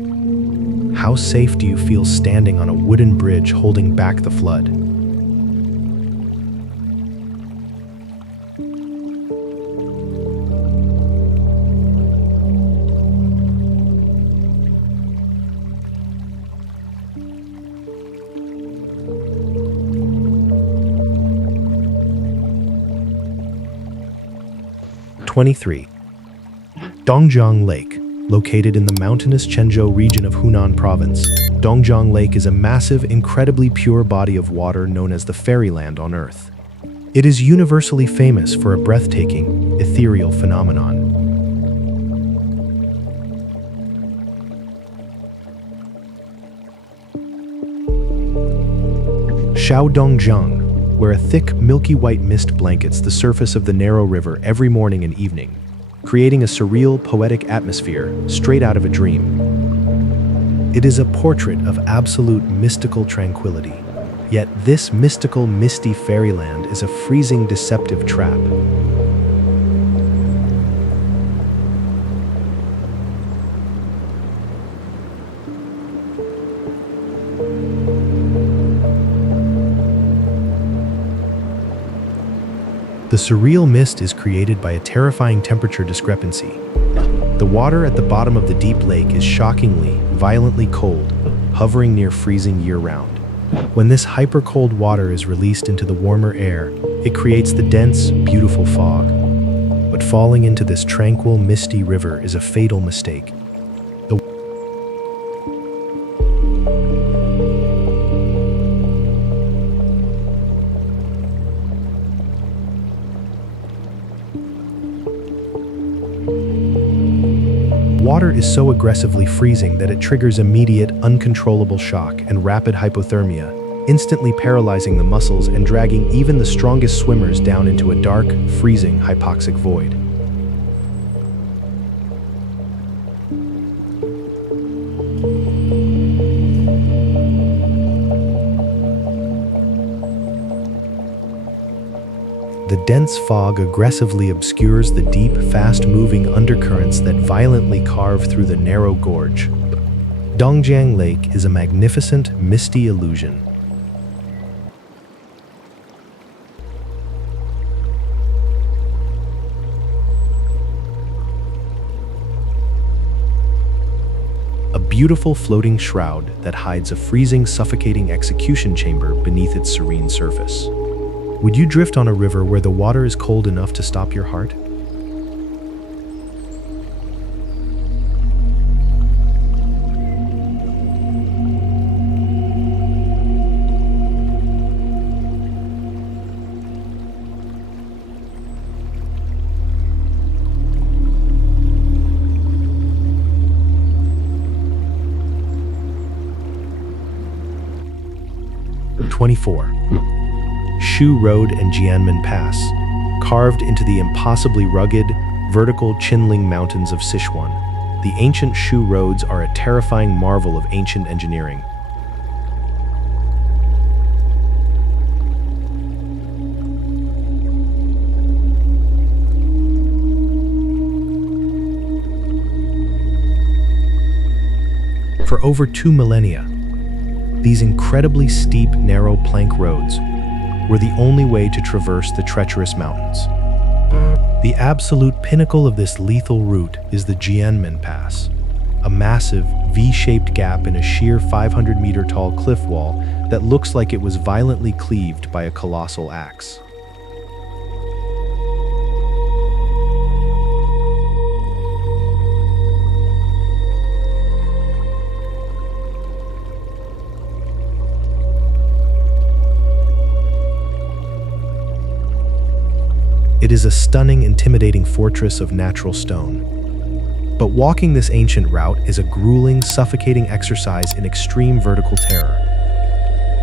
How safe do you feel standing on a wooden bridge holding back the flood? '23. Dongjiang Lake, located in the mountainous Quanzhou region of Hunan Province. Dongjiang Lake is a massive, incredibly pure body of water known as the fairyland on Earth. It is universally famous for a breathtaking, ethereal phenomenon. Shaodongjiang, where a thick, milky white mist blankets the surface of the narrow river every morning and evening, creating a surreal, poetic atmosphere straight out of a dream. It is a portrait of absolute mystical tranquility. Yet this mystical, misty fairyland is a freezing, deceptive trap. The surreal mist is created by a terrifying temperature discrepancy. The water at the bottom of the deep lake is shockingly, violently cold, hovering near freezing year-round. When this hyper-cold water is released into the warmer air, it creates the dense, beautiful fog. But falling into this tranquil, misty river is a fatal mistake. Water is so aggressively freezing that it triggers immediate, uncontrollable shock and rapid hypothermia, instantly paralyzing the muscles and dragging even the strongest swimmers down into a dark, freezing, hypoxic void. The dense fog aggressively obscures the deep, fast-moving undercurrents that violently carve through the narrow gorge. Dongjiang Lake is a magnificent, misty illusion. A beautiful floating shroud that hides a freezing, suffocating execution chamber beneath its serene surface. Would you drift on a river where the water is cold enough to stop your heart? '24. Shu Road and Jianmen Pass, carved into the impossibly rugged, vertical Qinling Mountains of Sichuan. The ancient Shu roads are a terrifying marvel of ancient engineering. For over 2 millennia, these incredibly steep, narrow plank roads were the only way to traverse the treacherous mountains. The absolute pinnacle of this lethal route is the Jianmen Pass, a massive, V-shaped gap in a sheer 500-meter-tall cliff wall that looks like it was violently cleaved by a colossal axe. It is a stunning, intimidating fortress of natural stone. But walking this ancient route is a grueling, suffocating exercise in extreme vertical terror.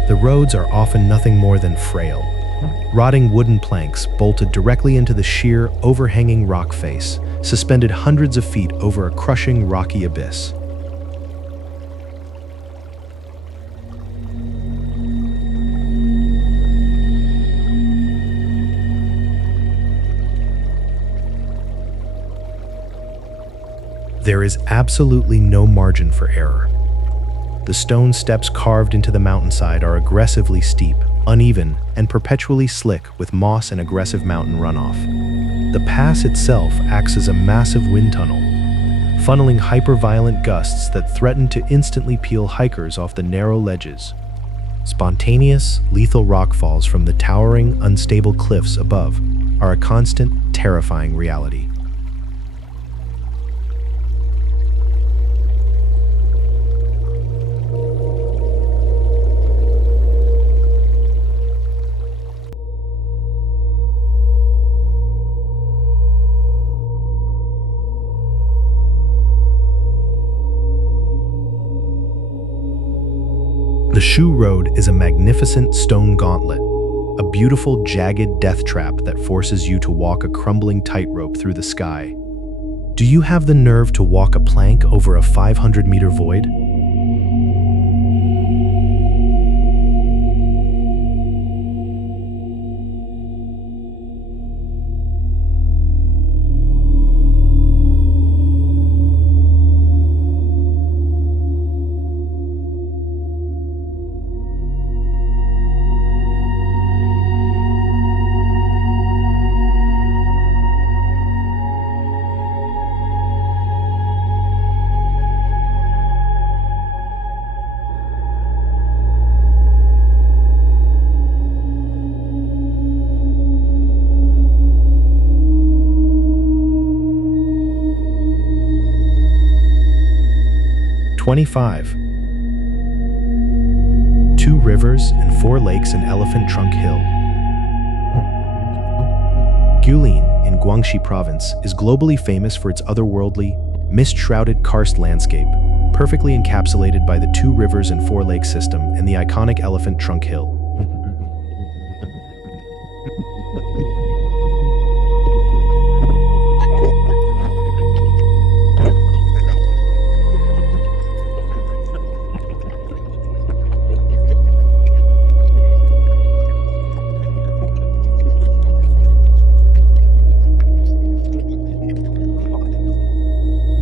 The roads are often nothing more than frail, rotting wooden planks bolted directly into the sheer, overhanging rock face, suspended hundreds of feet over a crushing, rocky abyss. There is absolutely no margin for error. The stone steps carved into the mountainside are aggressively steep, uneven, and perpetually slick with moss and aggressive mountain runoff. The pass itself acts as a massive wind tunnel, funneling hyper-violent gusts that threaten to instantly peel hikers off the narrow ledges. Spontaneous, lethal rockfalls from the towering, unstable cliffs above are a constant, terrifying reality. The Shu Road is a magnificent stone gauntlet, a beautiful, jagged death trap that forces you to walk a crumbling tightrope through the sky. Do you have the nerve to walk a plank over a 500-meter void? "25. Two rivers and four lakes in Elephant Trunk Hill." Guilin, in Guangxi Province, is globally famous for its otherworldly, mist-shrouded karst landscape, perfectly encapsulated by the two rivers and four lake system and the iconic Elephant Trunk Hill.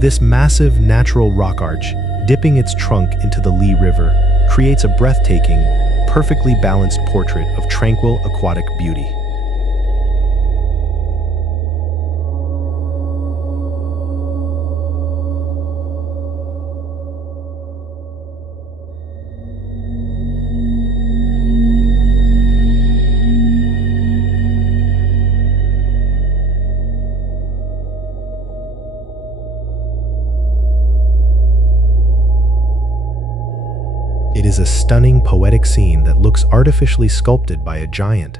This massive natural rock arch, dipping its trunk into the Li River, creates a breathtaking, perfectly balanced portrait of tranquil aquatic beauty. It is a stunning, poetic scene that looks artificially sculpted by a giant.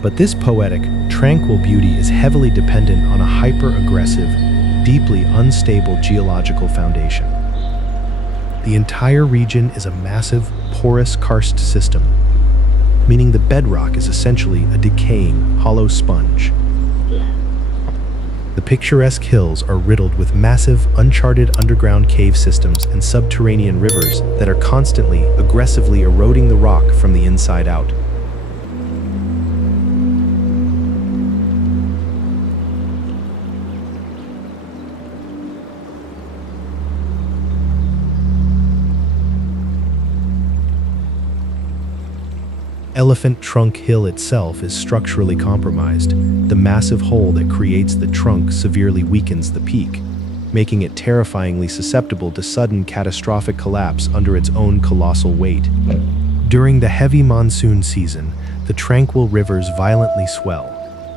But this poetic, tranquil beauty is heavily dependent on a hyper-aggressive, deeply unstable geological foundation. The entire region is a massive, porous karst system, meaning the bedrock is essentially a decaying, hollow sponge. The picturesque hills are riddled with massive, uncharted underground cave systems and subterranean rivers that are constantly, aggressively eroding the rock from the inside out. Elephant Trunk Hill itself is structurally compromised. The massive hole that creates the trunk severely weakens the peak, making it terrifyingly susceptible to sudden catastrophic collapse under its own colossal weight. During the heavy monsoon season, the tranquil rivers violently swell,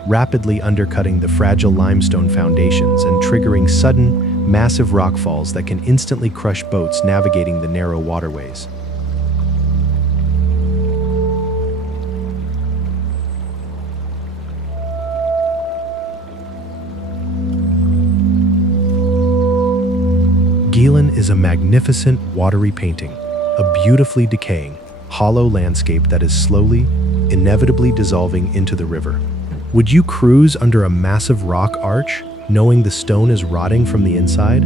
rapidly undercutting the fragile limestone foundations and triggering sudden, massive rockfalls that can instantly crush boats navigating the narrow waterways. Guilin is a magnificent, watery painting, a beautifully decaying, hollow landscape that is slowly, inevitably dissolving into the river. Would you cruise under a massive rock arch, knowing the stone is rotting from the inside?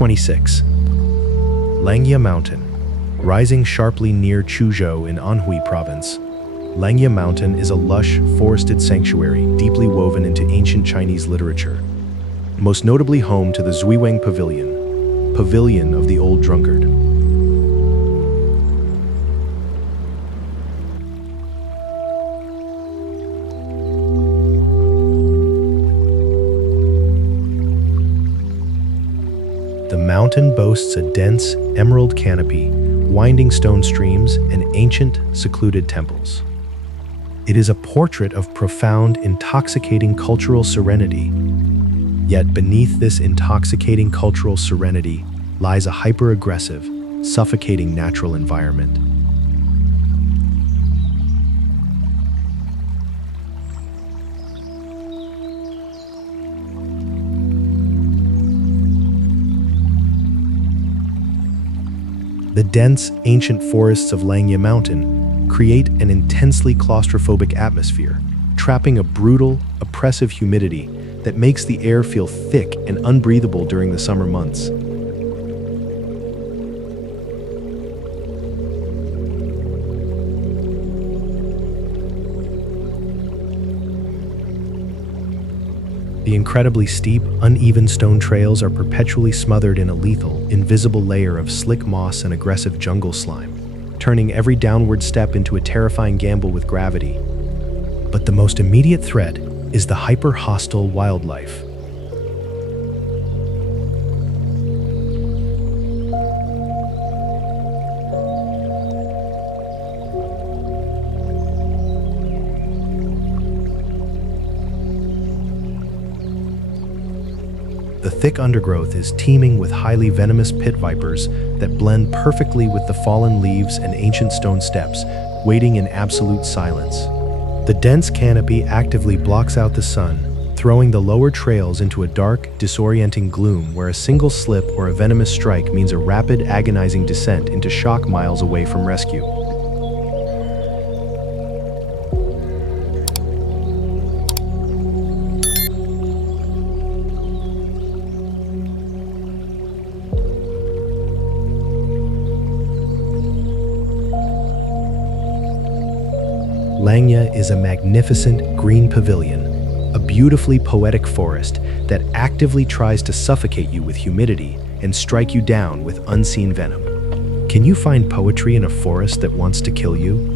26. Langya Mountain. Rising sharply near Chuzhou in Anhui Province, Langya Mountain is a lush, forested sanctuary deeply woven into ancient Chinese literature, most notably home to the Zuiwang Pavilion, Pavilion of the Old Drunkard. The mountain boasts a dense, emerald canopy, winding stone streams, and ancient, secluded temples. It is a portrait of profound, intoxicating cultural serenity. Yet beneath this intoxicating cultural serenity lies a hyper-aggressive, suffocating natural environment. The dense, ancient forests of Langya Mountain create an intensely claustrophobic atmosphere, trapping a brutal, oppressive humidity that makes the air feel thick and unbreathable during the summer months. The incredibly steep, uneven stone trails are perpetually smothered in a lethal, invisible layer of slick moss and aggressive jungle slime, turning every downward step into a terrifying gamble with gravity. But the most immediate threat is the hyper-hostile wildlife. The thick undergrowth is teeming with highly venomous pit vipers that blend perfectly with the fallen leaves and ancient stone steps, waiting in absolute silence. The dense canopy actively blocks out the sun, throwing the lower trails into a dark, disorienting gloom where a single slip or a venomous strike means a rapid, agonizing descent into shock miles away from rescue. Langya is a magnificent green pavilion, a beautifully poetic forest that actively tries to suffocate you with humidity and strike you down with unseen venom. Can you find poetry in a forest that wants to kill you?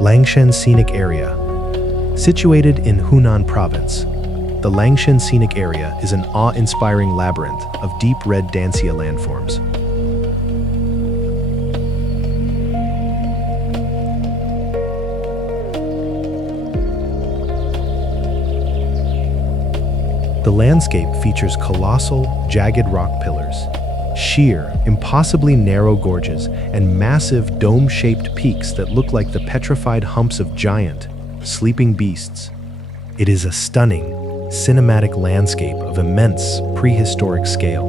Langshan Scenic Area. Situated in Hunan Province, the Langshan Scenic Area is an awe-inspiring labyrinth of deep red Danxia landforms. The landscape features colossal, jagged rock pillars, sheer, impossibly narrow gorges, and massive dome-shaped peaks that look like the petrified humps of giant, sleeping beasts. It is a stunning, cinematic landscape of immense prehistoric scale.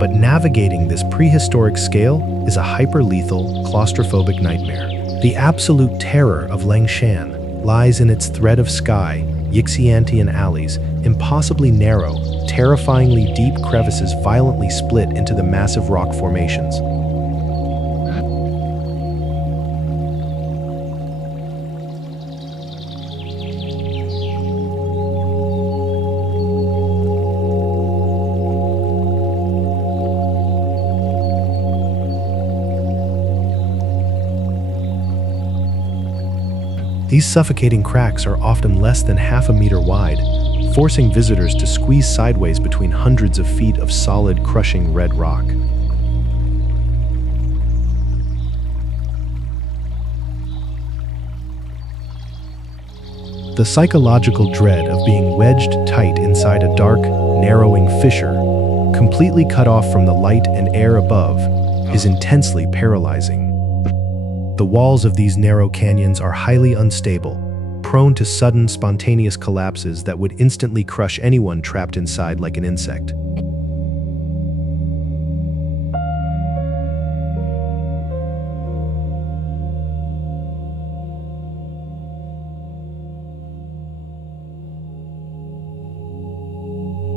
But navigating this prehistoric scale is a hyper-lethal, claustrophobic nightmare. The absolute terror of Langshan lies in its thread of sky, Yixiantian alleys, impossibly narrow, terrifyingly deep crevices violently split into the massive rock formations. These suffocating cracks are often less than half a meter wide, forcing visitors to squeeze sideways between hundreds of feet of solid, crushing red rock. The psychological dread of being wedged tight inside a dark, narrowing fissure, completely cut off from the light and air above, is intensely paralyzing. The walls of these narrow canyons are highly unstable, prone to sudden, spontaneous collapses that would instantly crush anyone trapped inside like an insect.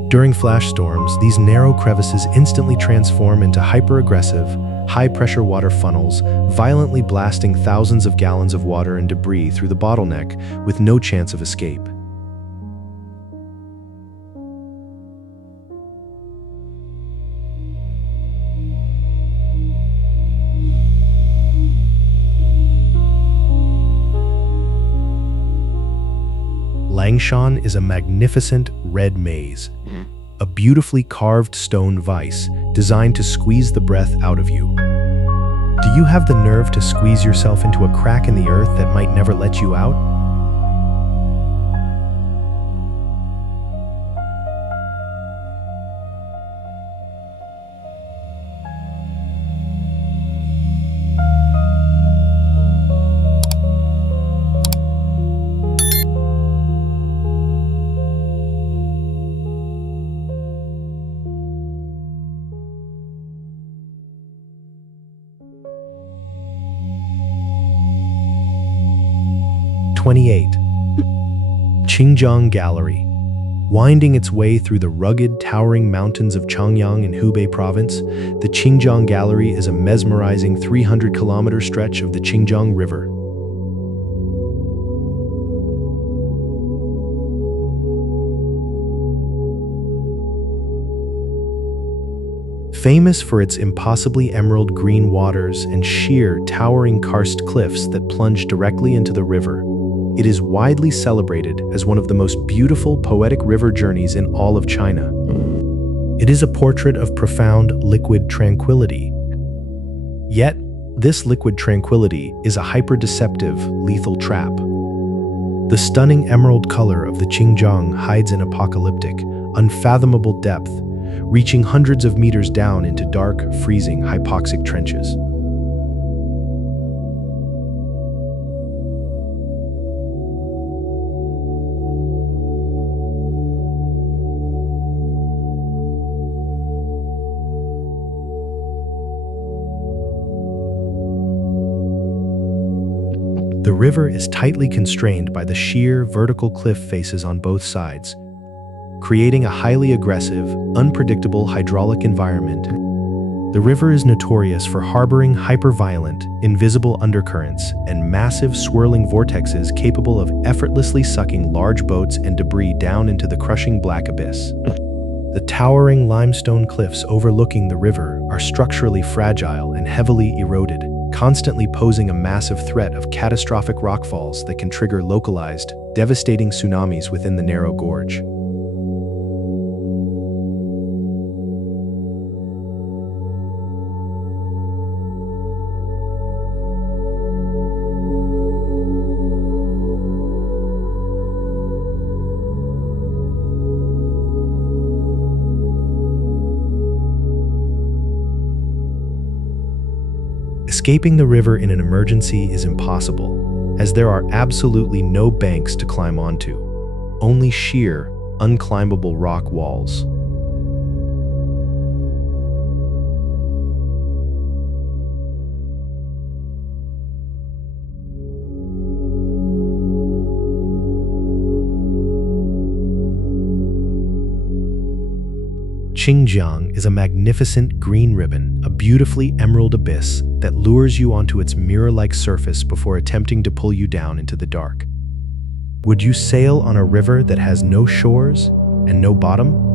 During flash storms, these narrow crevices instantly transform into hyper-aggressive, high-pressure water funnels, violently blasting thousands of gallons of water and debris through the bottleneck with no chance of escape. Langshan is a magnificent red maze, a beautifully carved stone vise designed to squeeze the breath out of you. Do you have the nerve to squeeze yourself into a crack in the earth that might never let you out? Qingjiang Gallery. Winding its way through the rugged, towering mountains of Changyang in Hubei province, the Qingjiang Gallery is a mesmerizing 300-kilometer stretch of the Qingjiang River. Famous for its impossibly emerald green waters and sheer, towering karst cliffs that plunge directly into the river, it is widely celebrated as one of the most beautiful poetic river journeys in all of China. It is a portrait of profound liquid tranquility. Yet, this liquid tranquility is a hyper-deceptive, lethal trap. The stunning emerald color of the Qingjiang hides an apocalyptic, unfathomable depth, reaching hundreds of meters down into dark, freezing, hypoxic trenches. The river is tightly constrained by the sheer, vertical cliff faces on both sides, creating a highly aggressive, unpredictable hydraulic environment. The river is notorious for harboring hyper-violent, invisible undercurrents and massive swirling vortexes capable of effortlessly sucking large boats and debris down into the crushing black abyss. The towering limestone cliffs overlooking the river are structurally fragile and heavily eroded, constantly posing a massive threat of catastrophic rockfalls that can trigger localized, devastating tsunamis within the narrow gorge. Escaping the river in an emergency is impossible, as there are absolutely no banks to climb onto, only sheer, unclimbable rock walls. Qingjiang is a magnificent green ribbon, a beautifully emerald abyss that lures you onto its mirror-like surface before attempting to pull you down into the dark. Would you sail on a river that has no shores and no bottom?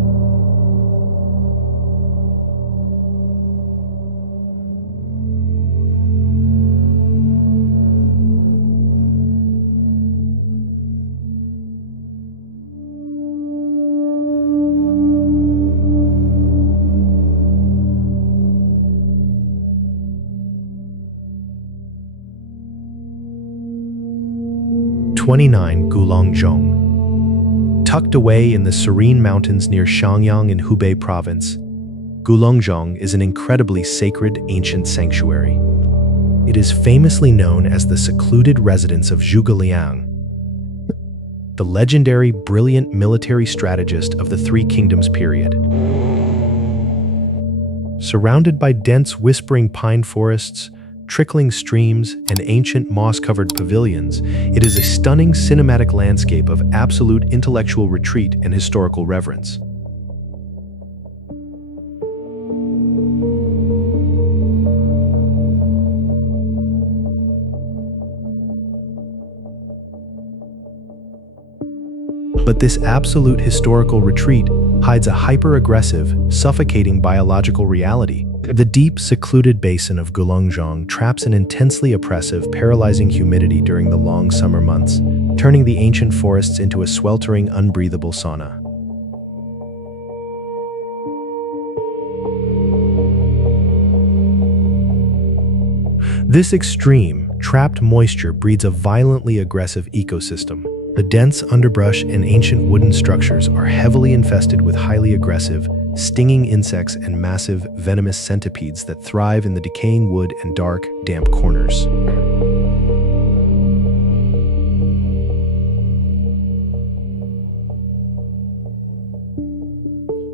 29. Gulongzhong. Tucked away in the serene mountains near Xiangyang in Hubei province, Gulongzhong is an incredibly sacred ancient sanctuary. It is famously known as the secluded residence of Zhuge Liang, the legendary brilliant military strategist of the Three Kingdoms period. Surrounded by dense whispering pine forests, trickling streams, and ancient moss-covered pavilions, it is a stunning cinematic landscape of absolute intellectual retreat and historical reverence. But this absolute historical retreat hides a hyper-aggressive, suffocating biological reality. The deep, secluded basin of Gulongzhong traps an intensely oppressive, paralyzing humidity during the long summer months, turning the ancient forests into a sweltering, unbreathable sauna. This extreme, trapped moisture breeds a violently aggressive ecosystem. The dense underbrush and ancient wooden structures are heavily infested with highly aggressive, stinging insects and massive, venomous centipedes that thrive in the decaying wood and dark, damp corners.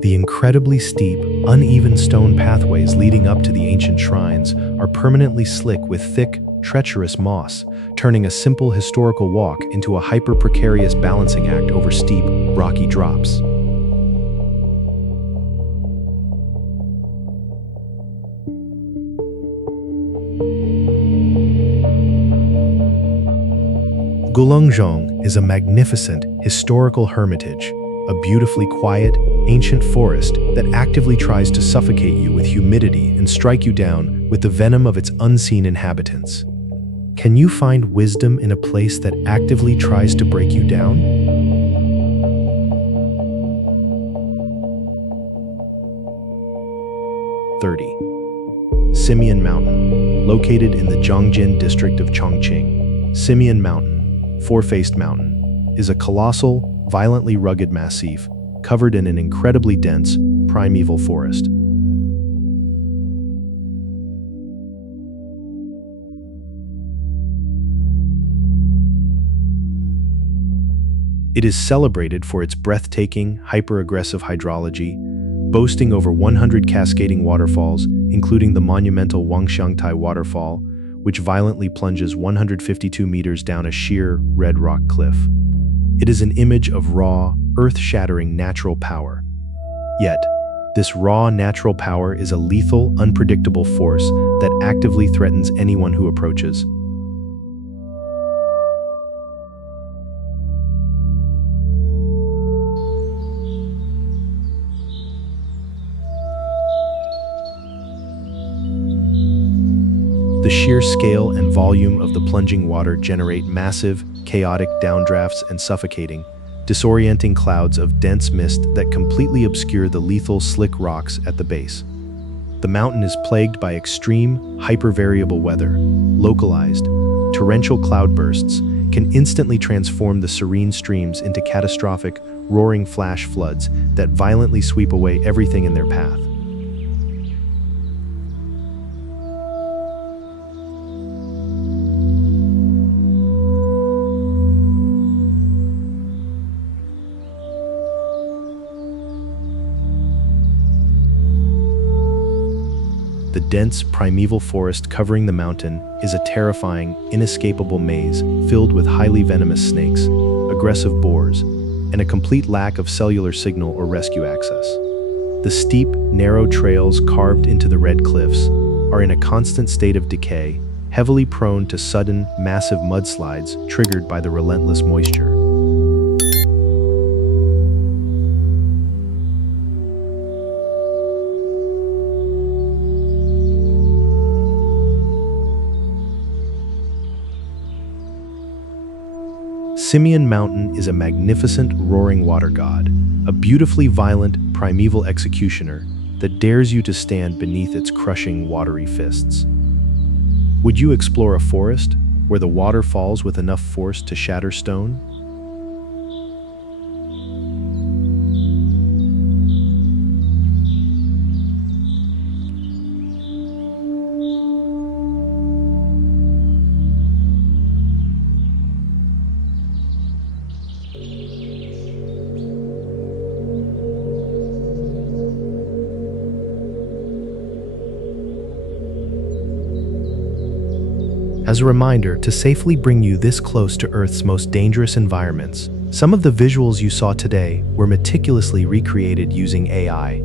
The incredibly steep, uneven stone pathways leading up to the ancient shrines are permanently slick with thick, treacherous moss, turning a simple historical walk into a hyper-precarious balancing act over steep, rocky drops. Gulongzhong is a magnificent, historical hermitage, a beautifully quiet, ancient forest that actively tries to suffocate you with humidity and strike you down with the venom of its unseen inhabitants. Can you find wisdom in a place that actively tries to break you down? Simian Mountain. Located in the Zhongjin district of Chongqing, Simian Mountain, Four-Faced Mountain, is a colossal, violently rugged massif covered in an incredibly dense, primeval forest. It is celebrated for its breathtaking, hyper-aggressive hydrology, boasting over 100 cascading waterfalls, including the monumental Wangxiangtai waterfall, which violently plunges 152 meters down a sheer, red rock cliff. It is an image of raw, earth-shattering natural power. Yet, this raw natural power is a lethal, unpredictable force that actively threatens anyone who approaches. The sheer scale and volume of the plunging water generate massive, chaotic downdrafts and suffocating, disorienting clouds of dense mist that completely obscure the lethal slick rocks at the base. The mountain is plagued by extreme, hypervariable weather. Localized, torrential cloudbursts can instantly transform the serene streams into catastrophic, roaring flash floods that violently sweep away everything in their path. The dense, primeval forest covering the mountain is a terrifying, inescapable maze filled with highly venomous snakes, aggressive boars, and a complete lack of cellular signal or rescue access. The steep, narrow trails carved into the red cliffs are in a constant state of decay, heavily prone to sudden, massive mudslides triggered by the relentless moisture. Simian Mountain is a magnificent roaring water god, a beautifully violent, primeval executioner that dares you to stand beneath its crushing, watery fists. Would you explore a forest, where the water falls with enough force to shatter stone? As a reminder to safely bring you this close to Earth's most dangerous environments, some of the visuals you saw today were meticulously recreated using AI.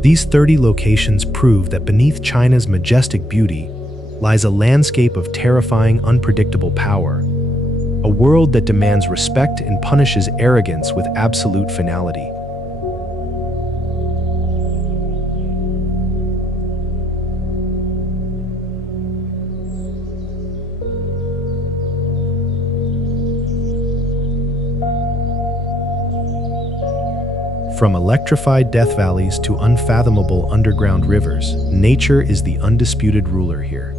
These 30 locations prove that beneath China's majestic beauty lies a landscape of terrifying, unpredictable power, a world that demands respect and punishes arrogance with absolute finality. From electrified death valleys to unfathomable underground rivers, nature is the undisputed ruler here.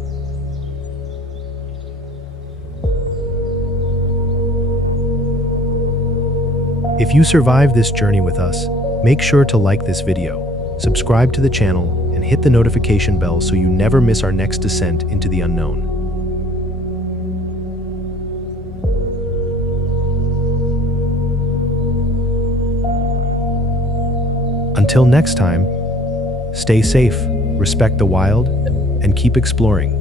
If you survive this journey with us, make sure to like this video, subscribe to the channel, and hit the notification bell so you never miss our next descent into the unknown. Until next time, stay safe, respect the wild, and keep exploring.